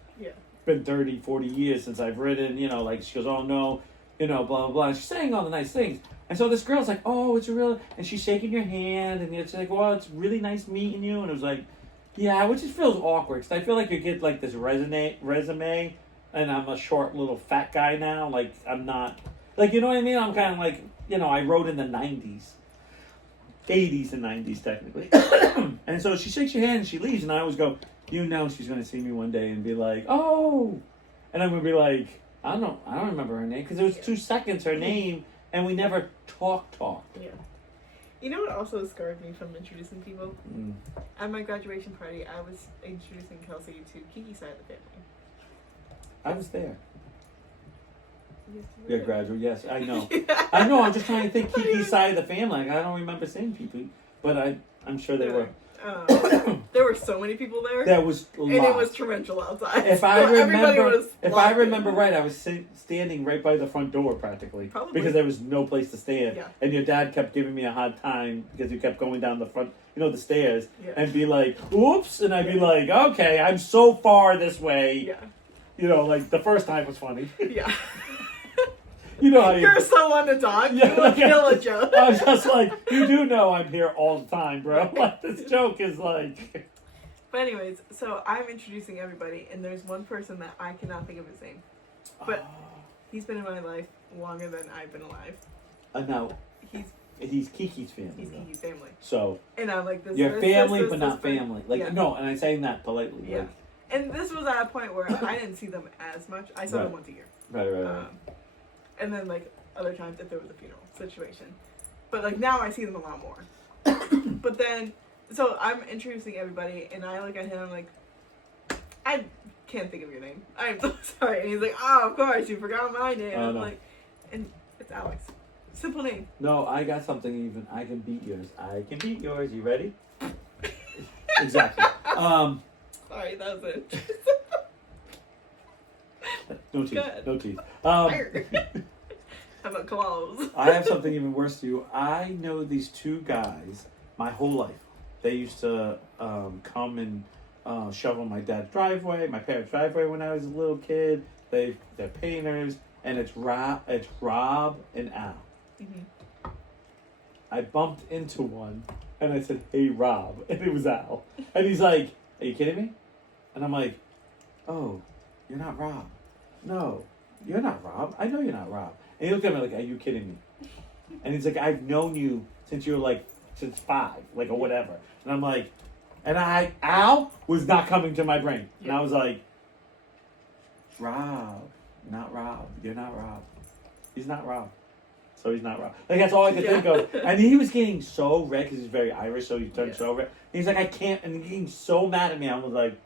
been 30, 40 years since I've ridden, like, she goes, oh, no, blah, blah, blah, and she's saying all the nice things, and so this girl's like, oh, it's a real, and she's shaking your hand, and it's like, well, it's really nice meeting you, and it was like, yeah, which just feels awkward, because I feel like you get, like, this resume, and I'm a short little fat guy now, like, I'm not, like, you know what I mean, I'm kind of like, I rode in the 90s. 80s and 90s, technically. And so she shakes your hand and she leaves, and I always go, she's going to see me one day and be like, oh. And I'm going to be like, I don't remember her name, because it was 2 seconds, her name, and we never talked. Yeah. You know what also scarred me from introducing people? Mm. At my graduation party, I was introducing Kelsey to Kiki's side of the family. I was there. Yes, you Yeah, were. graduate, yes, I know. I know, I'm just trying to think Kiki's side of the family. Like, I don't remember seeing people, but I'm sure they were. There were so many people there. There was lots. And it was torrential outside. If So I everybody remember, was if I locked remember in. right, I was standing right by the front door practically, Probably. because there was no place to stand. Yeah. And your dad kept giving me a hard time because you kept going down the front, the stairs, Yeah. and be like, "Oops," and I'd be like, "Okay, I'm so far this way." Yeah. Like the first time was funny. Yeah. You know how You're so on the dog. Yeah, You would kill a joke. I was just like, you do know I'm here all the time, bro. Like, this joke is like. But anyways, so I'm introducing everybody, and there's one person that I cannot think of his name. But he's been in my life longer than I've been alive. No, He's Kiki's family. He's though. Kiki's family. So. And I'm like, this You're family, but this not friend. family. Like, Yeah. no, and I'm saying that politely. Yeah. Like, And this was at a point where I didn't see them as much. I saw them once a year. right. And then, like, other times if there was a funeral situation. But, like, now I see them a lot more. But then, so I'm introducing everybody, and I look at him, I'm like, I can't think of your name. I'm so sorry. And he's like, oh, of course, you forgot my name. Oh, I'm no. like, and it's Alex. Simple name. No, I got something even. I can beat yours. You ready? Exactly. Sorry, that was it. No teeth. Good. No teeth. Fire. How about claws? I have something even worse to you. I know these 2 guys my whole life. They used to come and shovel my dad's driveway, my parents' driveway when I was a little kid. They're painters, and it's Rob and Al. Mm-hmm. I bumped into one, and I said, "Hey, Rob," and it was Al. And he's like, "Are you kidding me?" And I'm like, "Oh, you're not Rob. No, you're not Rob. I know you're not Rob." And he looked at me like, "Are you kidding me?" And he's like, "I've known you since you were since 5, or whatever." And I'm like, Al was not coming to my brain. And I was like, "Rob, not Rob. You're not Rob. He's not Rob. So he's not Rob." Like, that's all I could think of. And he was getting so red because he's very Irish, so he turned so red. And he's like, "I can't," and he's getting so mad at me. I was like,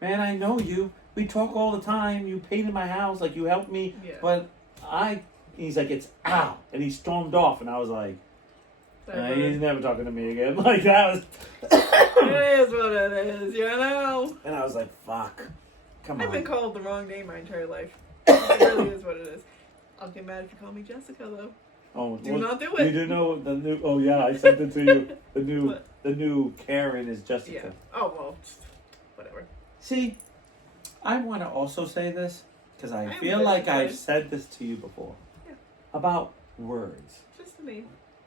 "Man, I know you. We talk all the time. You painted my house, like you helped me." Yeah. But he's like, "It's Al," and he stormed off, and I was like, he's never talking to me again. Like, that was, It is what it is, you know? And I was like, fuck. Come I've on. been called the wrong name my entire life. It really is what it is. I'll get mad if you call me Jessica, though. Oh, Do not do it. You do know the new, oh yeah, I sent it to you. What? The new Karen is Jessica. Yeah. Oh, well, just whatever. See, I want to also say this, because I I feel am like I've good. said this to you before. Yeah. About words. Just a name.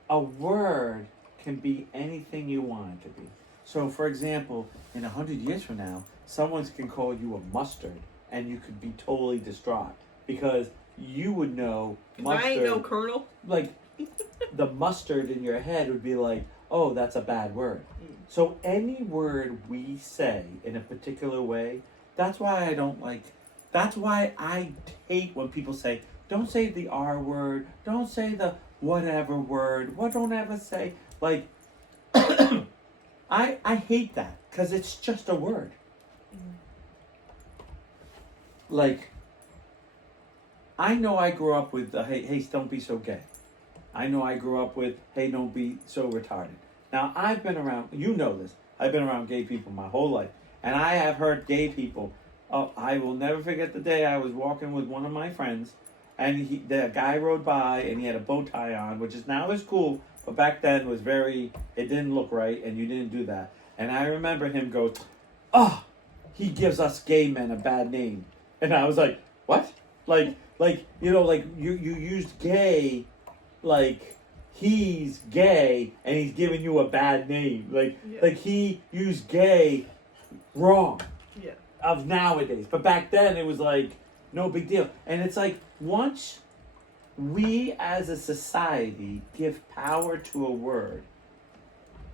A word can be anything you want it to be. So, for example, in 100 years from now, someone can call you a mustard, and you could be totally distraught because you would know mustard. I ain't no colonel. Like, the mustard in your head would be like, oh, that's a bad word. Mm. So any word we say in a particular way, that's why I don't like. That's why I hate when people say, don't say the R word, don't say the whatever word, don't ever say, like, I hate that, because it's just a word. Mm. Like, I know I grew up with, hey, don't be so gay. I know I grew up with, hey, don't be so retarded. Now, I've been around, you know this, I've been around gay people my whole life, and I have heard gay people. Oh, I will never forget the day I was walking with one of my friends, and the guy rode by, and he had a bow tie on, which is now is cool, but back then was it didn't look right, and you didn't do that. And I remember him go, oh, he gives us gay men a bad name. And I was like, what? Like you used gay, like, he's gay, and he's giving you a bad name. Like he used gay wrong. Yeah. Of nowadays. But back then it was like no big deal. And it's like once we as a society give power to a word,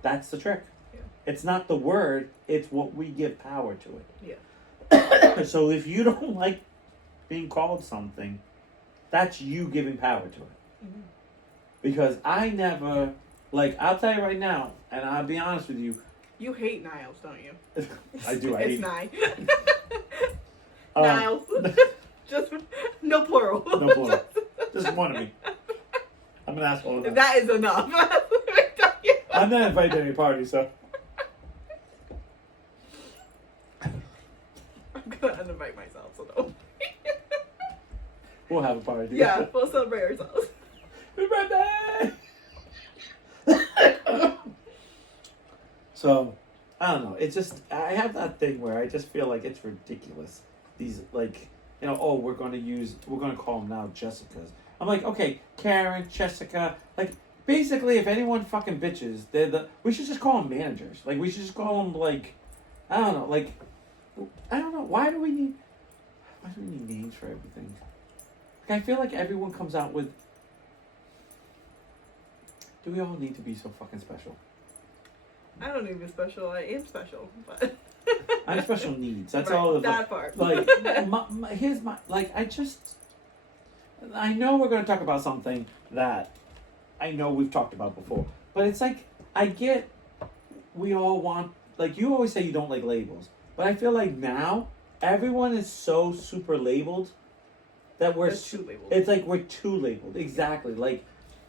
that's the trick. Yeah. It's not the word, it's what we give power to it. Yeah. So if you don't like being called something, that's you giving power to it. Mm-hmm. Because I never, like, I'll tell you right now, and I'll be honest with you. You hate Niles, don't you? I do. I hate. It's Nye. Niles. Just no plural. No plural. Just one of me. I'm an asshole. That is enough. I'm not invited to any party, so. I'm gonna uninvite myself, so no. We'll have a party. Yeah, we'll celebrate ourselves. Happy birthday! So, I don't know. It's just, I have that thing where I just feel like it's ridiculous. These, like, you know, oh, we're going to call them now Jessicas. I'm like, okay, Karen, Jessica, like, basically, if anyone fucking bitches, we should just call them managers. Like, we should just call them, like, I don't know, like, I don't know. Why do we need names for everything? Like, I feel like everyone comes out with, do we all need to be so fucking special? I don't need to be special. I am special, but I have special needs. That's right, all. That part. Like, here's my like. I know we're going to talk about something that I know we've talked about before, but it's like I get. We all want, like, you always say you don't like labels, but I feel like now everyone is so super labeled that we're too labeled. It's like we're too labeled. Exactly.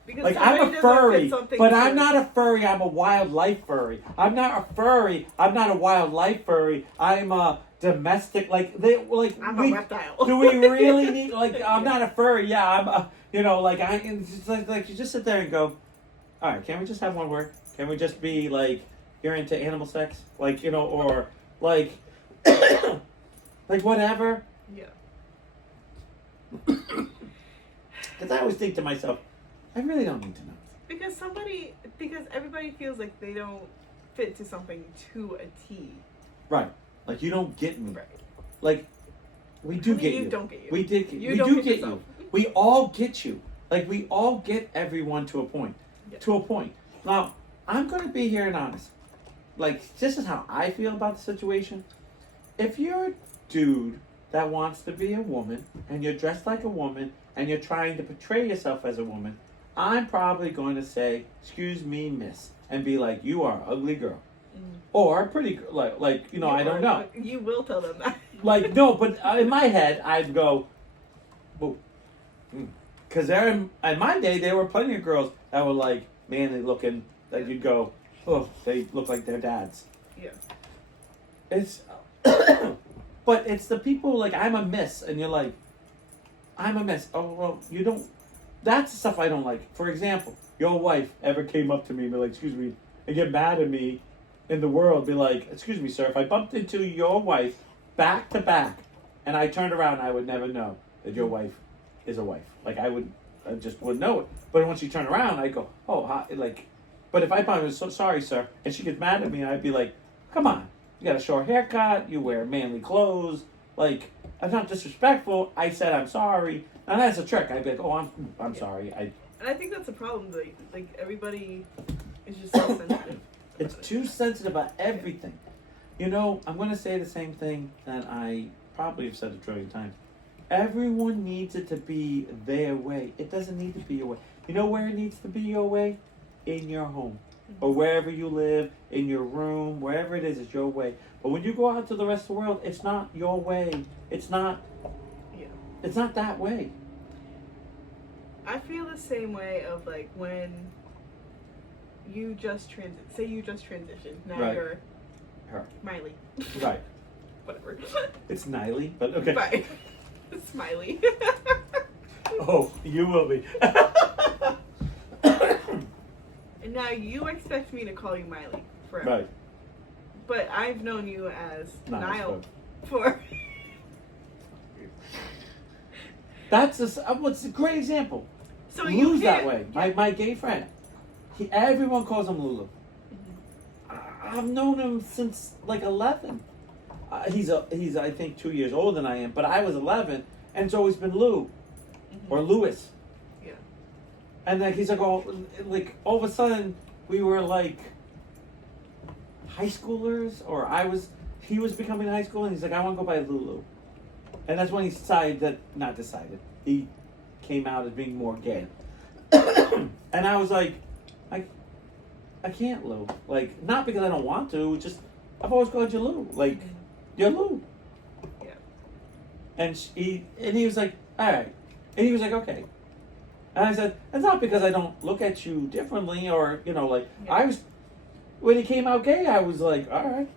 Because Like, somebody I'm a doesn't furry, fit something but to- I'm not a furry, I'm a wildlife furry. I'm not a furry, I'm not a wildlife furry. I'm a domestic, I'm a reptile. Do we really need, I'm not a furry, yeah, I'm a, it's just like, you just sit there and go, alright, can't we just have one word? Can we just be, like, you're into animal sex? Or, like, like, whatever. Yeah. Because I always think to myself, I really don't need to know. Because everybody feels like they don't fit to something to a T. Right. Like, you don't get me. Right. Like, we do get you. You don't get you. We did. You We don't do get get yourself. you. We all get you. Like, we all get everyone to a point. Yeah. To a point. Now, I'm going to be here and honest. Like, this is how I feel about the situation. If you're a dude that wants to be a woman, and you're dressed like a woman, and you're trying to portray yourself as a woman, I'm probably going to say, excuse me, miss, and be like, you are an ugly girl. Mm. Or a pretty girl. I don't know. You will tell them that. Like, no, but in my head, I'd go, well, because in my day, there were plenty of girls that were like manly looking, that you'd go, oh, they look like their dads. Yeah. It's, but it's the people like, I'm a miss, and you're like, I'm a miss. Oh, well, you don't, that's the stuff I don't like. For example, your wife ever came up to me and be like, excuse me, and get mad at me in the world, be like, excuse me, sir, if I bumped into your wife back to back, and I turned around, I would never know that your wife is a wife. Like, I just wouldn't know it. But once you turn around, I go, oh, hi, like, but if I probably was so sorry, sir, and she gets mad at me, I'd be like, come on, you got a short haircut, you wear manly clothes, like, I'm not disrespectful, I said I'm sorry. Now that's a trick. I'd be like, oh, I'm sorry. And I think that's a problem. Like everybody is just so sensitive. It's too sensitive about everything. You know, I'm going to say the same thing that I probably have said a trillion times. Everyone needs it to be their way. It doesn't need to be your way. You know where it needs to be your way? In your home. Or wherever you live, in your room, wherever it is, it's your way. But when you go out to the rest of the world, it's not your way. It's not that way. I feel the same way of like when you just transitioned. Now Right. you're Her. Miley. Right. Whatever. It's Niley, but okay. Bye. Smiley. Oh, you will be. And now you expect me to call you Miley forever. Right. But I've known you as Niles, Nile for. That's what's a great example. So you Lulu's that can't- way. My gay friend. Everyone calls him Lulu. I've known him since like 11. He's I think 2 years older than I am, but I was 11, and it's always been Lou or Louis. Yeah. And like he's like, all of a sudden we were like high schoolers, or he was becoming high school, and he's like, I want to go by Lulu. And that's when he he came out as being more gay. And I was like, I can't, Lou. Like, not because I don't want to, just, I've always called you Lou. Like, you're Lou. Yeah. And he was like, all right. And he was like, okay. And I said, it's not because I don't look at you differently, or, Yeah. When he came out gay, I was like, all right.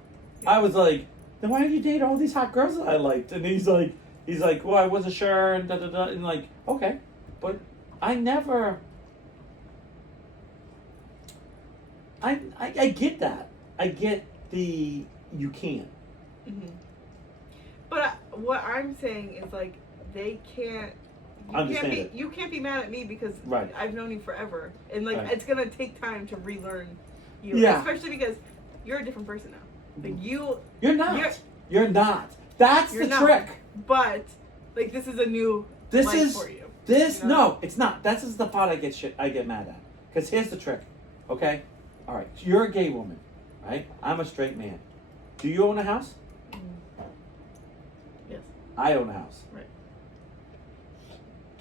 Yeah. I was like, then why did you date all these hot girls that I liked? And he's like, well, I wasn't sure, and da-da-da, and like, okay. But I never, I get that. I get you can't. Mm-hmm. But what I'm saying is like, they can't. You can't be mad at me because Right. I've known you forever, and like Right. it's gonna take time to relearn you, Yeah. especially because you're a different person now. Like you're not. You're not. That's You're the not. trick. But like this is a new This life is for you. no, it's not. This is the part I get mad at. Because here's the trick. Okay? All right. So you're a gay woman, right? I'm a straight man. Do you own a house? Yes. I own a house. Right.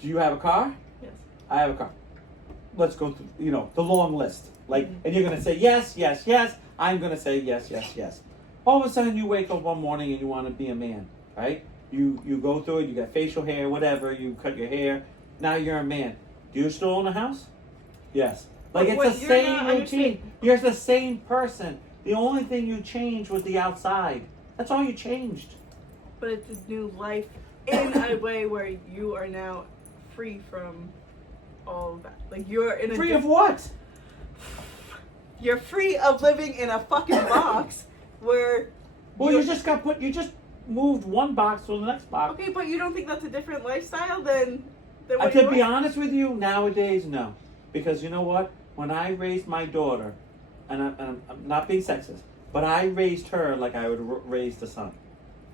Do you have a car? Yes. I have a car. Let's go through, the long list. Like, Mhm. and you're gonna say yes, yes, yes. I'm gonna say yes, yes, yes. All of a sudden, you wake up one morning and you want to be a man, right? You go through it. You got facial hair, whatever. You cut your hair. Now you're a man. Do you still own a house? Yes. Like, But it's the you're same not routine. understanding. You're the same person. The only thing you changed was the outside. That's all you changed. But it's a new life in a way where you are now free from all of that. Like you're in a Free of what? You're free of living in a fucking box where. Well, you just moved one box to the next box. Okay, but you don't think that's a different lifestyle than what To you be were? honest with you, nowadays, no. Because you know what? When I raised my daughter, and I'm not being sexist, but I raised her like I would raise the son.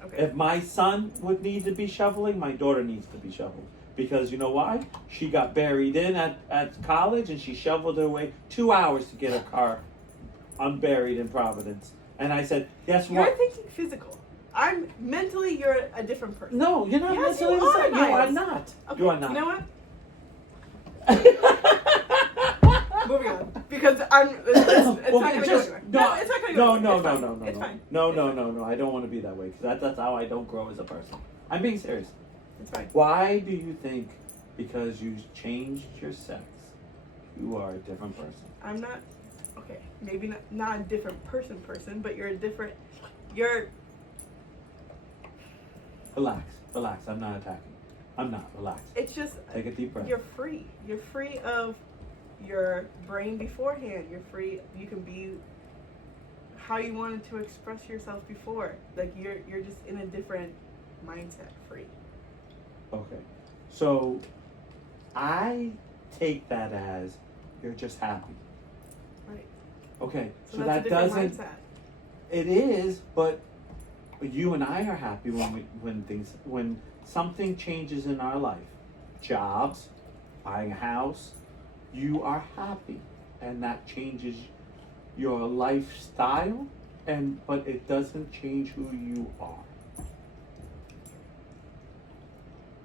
Okay. If my son would need to be shoveling, my daughter needs to be shoveled. Because you know why? She got buried in at college, and she shoveled her way 2 hours to get her car unburied in Providence. And I said, guess You're what? thinking physical. I'm mentally. You're a different person. No, you're not Yes, necessarily you the are, same. You are Miles. not. Okay, You are not. You know what? Moving on, because it's not gonna go anywhere. No, it's not gonna go anywhere. No. It's fine. No. I don't want to be that way because that's how I don't grow as a person. I'm being serious. It's fine. Why do you think because you changed your sex, you are a different person? I'm not. okay, maybe not a different person, but you're a different, you're. Relax. I'm not attacking. I'm not. Relax. It's just. Take a deep breath. You're free. You're free of your brain beforehand. You're free. You can be how you wanted to express yourself before. Like you're just in a different mindset, free. Okay. So I take that as you're just happy. Right. Okay. So So that's that a different doesn't. mindset. It is, but you and I are happy when something changes in our life. Jobs, buying a house, you are happy, and that changes your lifestyle, but it doesn't change who you are.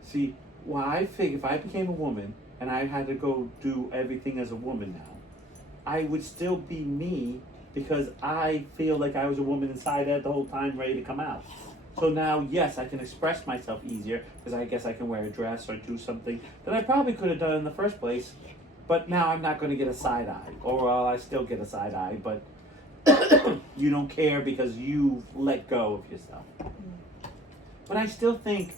See, I figure if I became a woman and I had to go do everything as a woman now, I would still be me because I feel like I was a woman inside the whole time, ready to come out. So now, yes, I can express myself easier because I guess I can wear a dress or do something that I probably could have done in the first place. But now I'm not going to get a side eye, or well, I still get a side eye, but you don't care because you've let go of yourself. But I still think,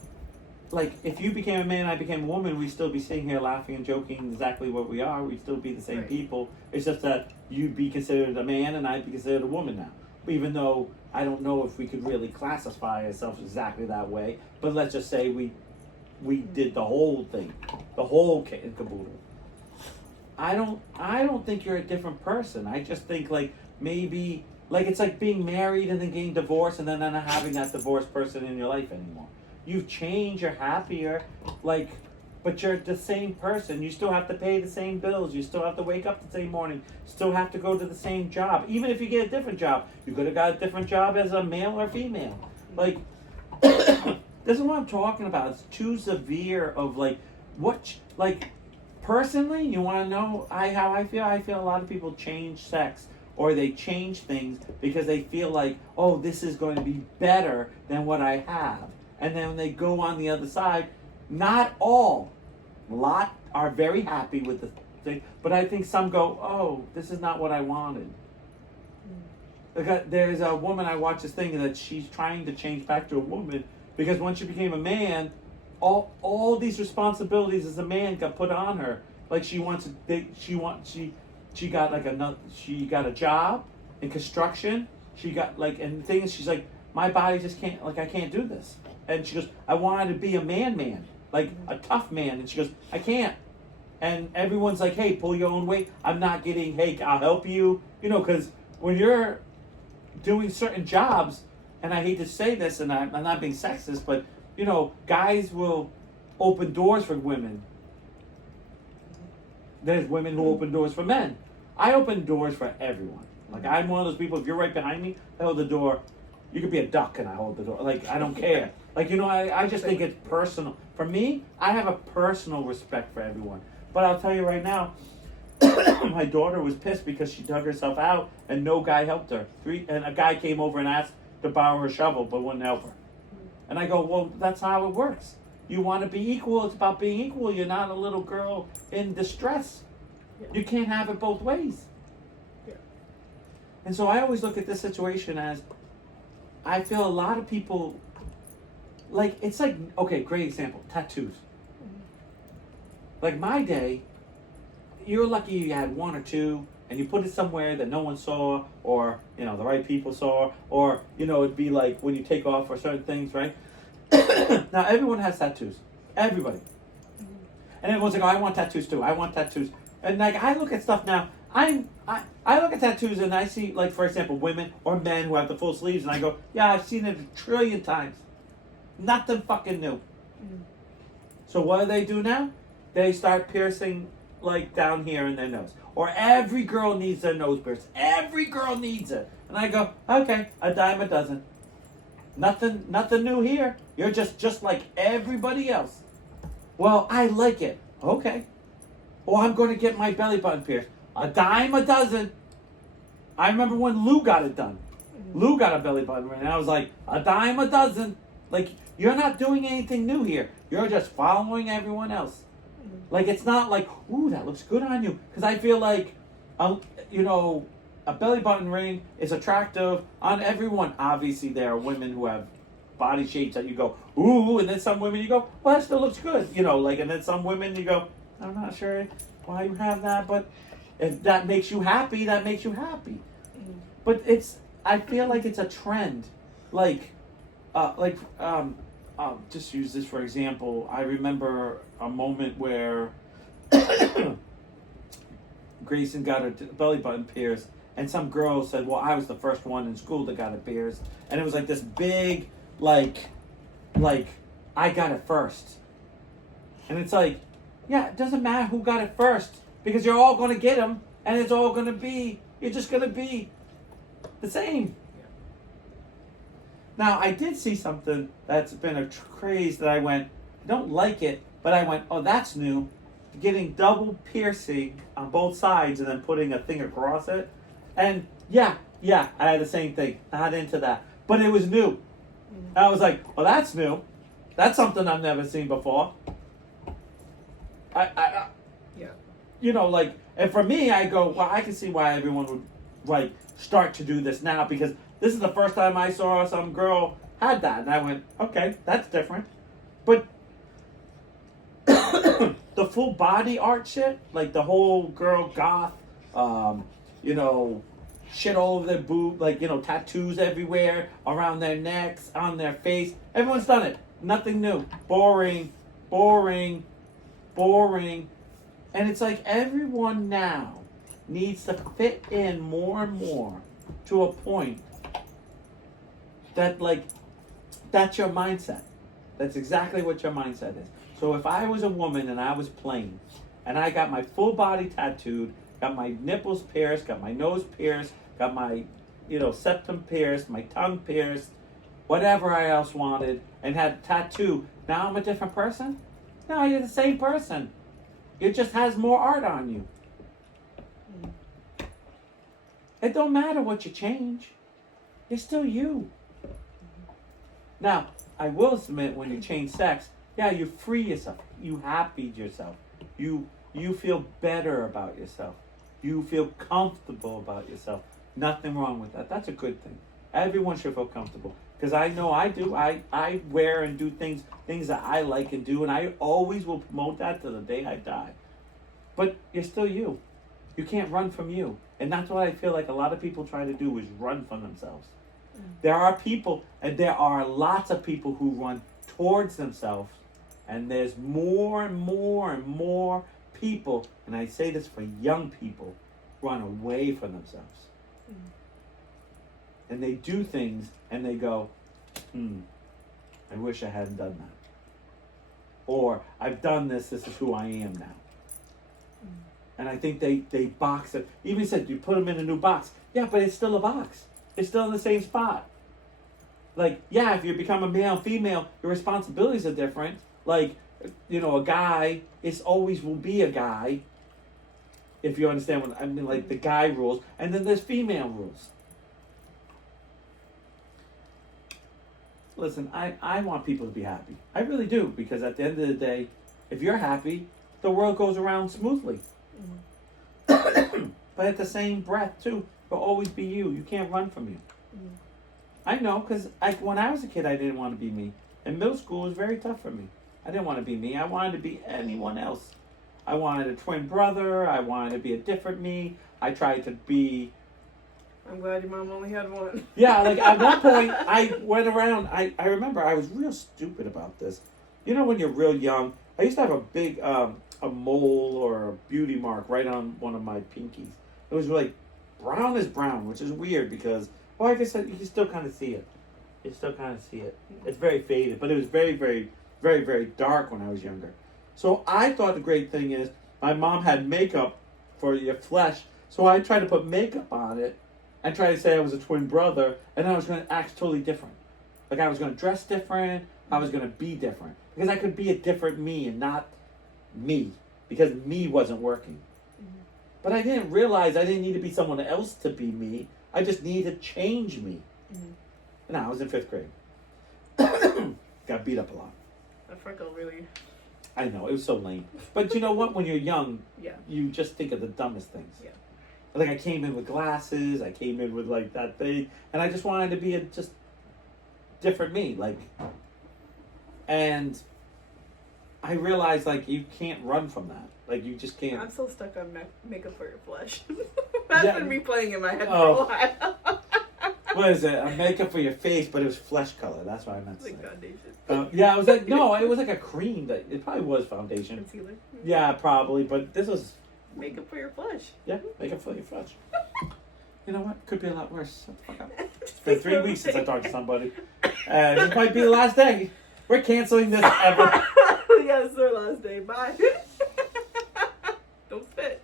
like, if you became a man and I became a woman, we'd still be sitting here laughing and joking exactly what we are. We'd still be the same Right. people. It's just that you'd be considered a man and I'd be considered a woman now. Even though I don't know if we could really classify ourselves exactly that way, but let's just say we did the whole thing, the whole kit and caboodle. I don't think you're a different person. I just think like maybe like it's like being married and then getting divorced and then not having that divorced person in your life anymore. You've changed, you're happier, like, but you're the same person. You still have to pay the same bills. You still have to wake up the same morning. Still have to go to the same job. Even if you get a different job, you could have got a different job as a male or female. Like, this is what I'm talking about. It's too severe of like, personally, you want to know how I feel? I feel a lot of people change sex or they change things because they feel like, oh, this is going to be better than what I have. And then when they go on the other side, not all, a lot are very happy with the thing, but I think some go, oh, this is not what I wanted. There's a woman, I watch this thing that she's trying to change back to a woman because once she became a man, all these responsibilities as a man got put on her. Like she got a job in construction. She got like, and the thing is, she's like, my body just can't, like, I can't do this. And she goes, I wanted to be a man, like a tough man. And she goes, I can't. And everyone's like, hey, pull your own weight. I'm not getting, hey, I'll help you. You know, because when you're doing certain jobs, and I hate to say this, and I'm not being sexist, but, you know, guys will open doors for women. There's women who open doors for men. I open doors for everyone. Like, I'm one of those people, if you're right behind me, I hold the door. You could be a duck and I hold the door. Like, I don't care. Like, you know, I just think it's personal. For me, I have a personal respect for everyone. But I'll tell you right now, my daughter was pissed because she dug herself out and no guy helped her. And a guy came over and asked to borrow her shovel but wouldn't help her. And I go, well, that's how it works. You want to be equal, it's about being equal. You're not a little girl in distress. You can't have it both ways. Yeah. And so I always look at this situation as, I feel a lot of people, like, it's like, okay, great example, tattoos. Like my day, you're lucky you had one or two, and you put it somewhere that no one saw, or, you know, the right people saw, or, you know, it'd be like when you take off for certain things, right? Now, everyone has tattoos. Everybody. And everyone's like, oh, I want tattoos too. I want tattoos. And, like, I look at stuff now, I look at tattoos and I see, like, for example, women or men who have the full sleeves, and I go, yeah, I've seen it 1 trillion times. Nothing fucking new. So what do now? They start piercing, like, down here in their nose. Or every girl needs their nose pierced. Every girl needs it. And I go, okay, a dime a dozen. Nothing new here. You're just like everybody else. Well, I like it. Okay. Well, I'm going to get my belly button pierced. A dime a dozen. I remember when Lou got it done. Lou got a belly button ring, and I was like, a dime a dozen. Like, you're not doing anything new here. You're just following everyone else. Like, it's not like, ooh, that looks good on you. Because I feel like, you know, a belly button ring is attractive on everyone. Obviously, there are women who have body shapes that you go, ooh, and then some women you go, well, that still looks good, you know, like, and then some women you go, I'm not sure why you have that, but if that makes you happy, that makes you happy. But I feel like it's a trend, I'll just use this for example. I remember a moment where Grayson got her belly button pierced, and some girl said, well, I was the first one in school that got it pierced, and it was like this big, like I got it first. And it's like, yeah, it doesn't matter who got it first, because you're all going to get them, and it's all going to be, you're just going to be the same. Now, I did see something that's been a craze that I went, I don't like it, but I went, oh, that's new. Getting double piercing on both sides and then putting a thing across it. And yeah, I had the same thing. Not into that. But it was new. And I was like, well, that's new. That's something I've never seen before. Yeah. You know, like, and for me, I go, well, I can see why everyone would, like, start to do this now, because this is the first time I saw some girl had that. And I went, okay, that's different. But the full body art shit, like the whole girl goth, you know, shit all over their boob, like, you know, tattoos everywhere, around their necks, on their face. Everyone's done it. Nothing new. Boring. And it's like everyone now needs to fit in more and more to a point that, like, that's your mindset. That's exactly what your mindset is. So if I was a woman and I was plain, and I got my full body tattooed, got my nipples pierced, got my nose pierced, got my, you know, septum pierced, my tongue pierced, whatever I else wanted, and had a tattoo, now I'm a different person? No, you're the same person. It just has more art on you. It don't matter what you change. You're still you. Now, I will submit, when you change sex, yeah, you free yourself. You happy yourself. You feel better about yourself. You feel comfortable about yourself. Nothing wrong with that. That's a good thing. Everyone should feel comfortable. Because I know I do. I wear and do things that I like and do, and I always will promote that to the day I die. But you're still you. You can't run from you. And that's what I feel like a lot of people try to do, is run from themselves. There are people, and there are lots of people who run towards themselves, and there's more and more and more people, and I say this for young people, run away from themselves. And they do things, and they go, I wish I hadn't done that. Or, I've done this is who I am now. And I think they box it. Even said, you put them in a new box. Yeah, but it's still a box. It's still in the same spot. Like, yeah, if you become a male and female, your responsibilities are different. Like, you know, a guy always will be a guy. If you understand what I mean, like the guy rules. And then there's female rules. Listen, I want people to be happy. I really do. Because at the end of the day, if you're happy, the world goes around smoothly. But at the same breath, too, you'll always be you. You can't run from you. I know, because when I was a kid, I didn't want to be me. In middle school, it was very tough for me. I didn't want to be me. I wanted to be anyone else. I wanted a twin brother. I wanted to be a different me. I tried to be... I'm glad your mom only had one. Yeah, like at one point, I went around. I remember I was real stupid about this. You know, when you're real young, I used to have a big... a mole or a beauty mark right on one of my pinkies. It was like brown as brown, which is weird because, well, I guess you can still kind of see it. You still kind of see it. It's very faded, but it was very, very, very, very dark when I was younger. So I thought the great thing is my mom had makeup for your flesh, so I tried to put makeup on it and try to say I was a twin brother, and I was going to act totally different. Like I was going to dress different, I was going to be different. Because I could be a different me and not me, because me wasn't working. But I didn't realize I didn't need to be someone else to be me. I just needed to change me. And I was in 5th grade. Got beat up a lot. That freckle really... I know, it was so lame. But you know what? When you're young, Yeah. you just think of the dumbest things. Yeah. like I came in with glasses, I came in with like that thing, and I just wanted to be a just different me, like. And I realized like you can't run from that. Like you just can't. I'm still stuck on makeup for your flesh. That's Yeah. been replaying in my head Oh. for a while. What is it? A makeup for your face, but it was flesh color. That's what I meant to say. Like foundation. Yeah, I was like, no, it was like a cream. That it probably was foundation. Concealer. Yeah, probably, but this was Makeup for your flesh. yeah, makeup for your flesh. You know what? Could be a lot worse. Shut the fuck up. It's been 3 weeks since I talked to somebody. This might be the last day. We're canceling this ever. Yeah, it's their last day. Bye. Don't spit.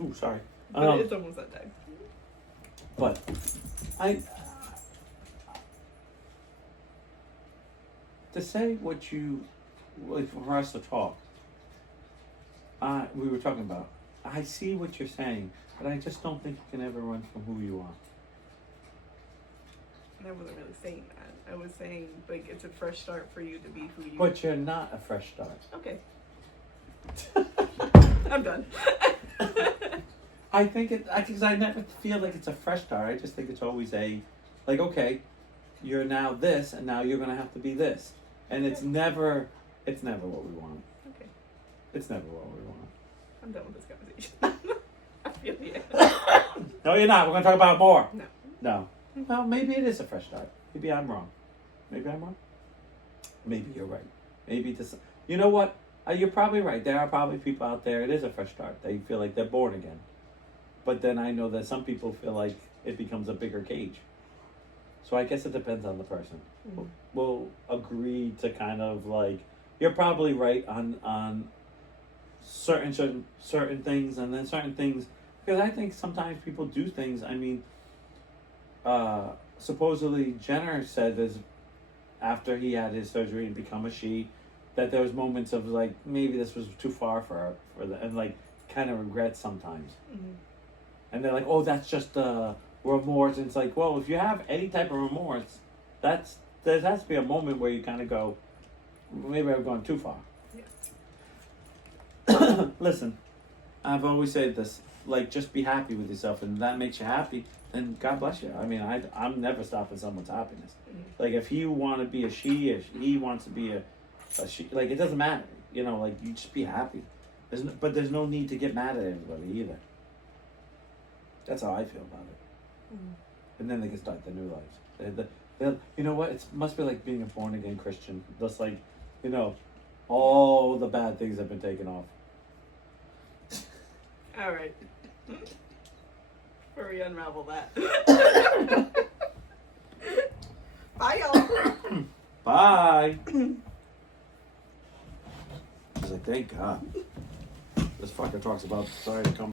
Ooh, sorry. But it's almost that time. But to say what you, like for us to talk, we were talking about, I see what you're saying, but I just don't think you can ever run from who you are. And I wasn't really saying that. I was saying, like, it's a fresh start for you to be who you are. But you're not a fresh start. Okay. I'm done. I think because I never feel like it's a fresh start. I just think it's always like, okay, you're now this, and now you're gonna have to be this, and it's never what we want. Okay. It's never what we want. I'm done with this conversation. I feel you. No, you're not. We're gonna talk about it more. No. No. Well, maybe it is a fresh start. Maybe I'm wrong. Maybe I'm wrong. Maybe you're right. Maybe this. You know what? You're probably right. There are probably people out there. It is a fresh start. They feel like they're born again. But then I know that some people feel like it becomes a bigger cage. So I guess it depends on the person. Mm-hmm. We'll agree to kind of like, you're probably right on certain things, and then certain things, because I think sometimes people do things. I mean, supposedly Jenner said this after he had his surgery and become a she, that there was moments of like, maybe this was too far for the, and like kind of regrets sometimes. Mm-hmm. And they're like, oh, that's just remorse. And it's like, well, if you have any type of remorse, there has to be a moment where you kind of go, maybe I've gone too far. Yeah. Listen, I've always said this, like, just be happy with yourself, and that makes you happy, then God bless you. I mean, I'm never stopping someone's happiness. Mm-hmm. Like, if you want to be a she, if he wants to be a she, like, it doesn't matter. You know, like, you just be happy. But there's no need to get mad at everybody either. That's how I feel about it. Mm-hmm. And then they can start their new lives. You know what? It must be like being a born again Christian. Just like, you know, all the bad things have been taken off. All right. Before we unravel that. Bye, y'all. Bye. She's like, thank God. This fucker talks about sorry to come.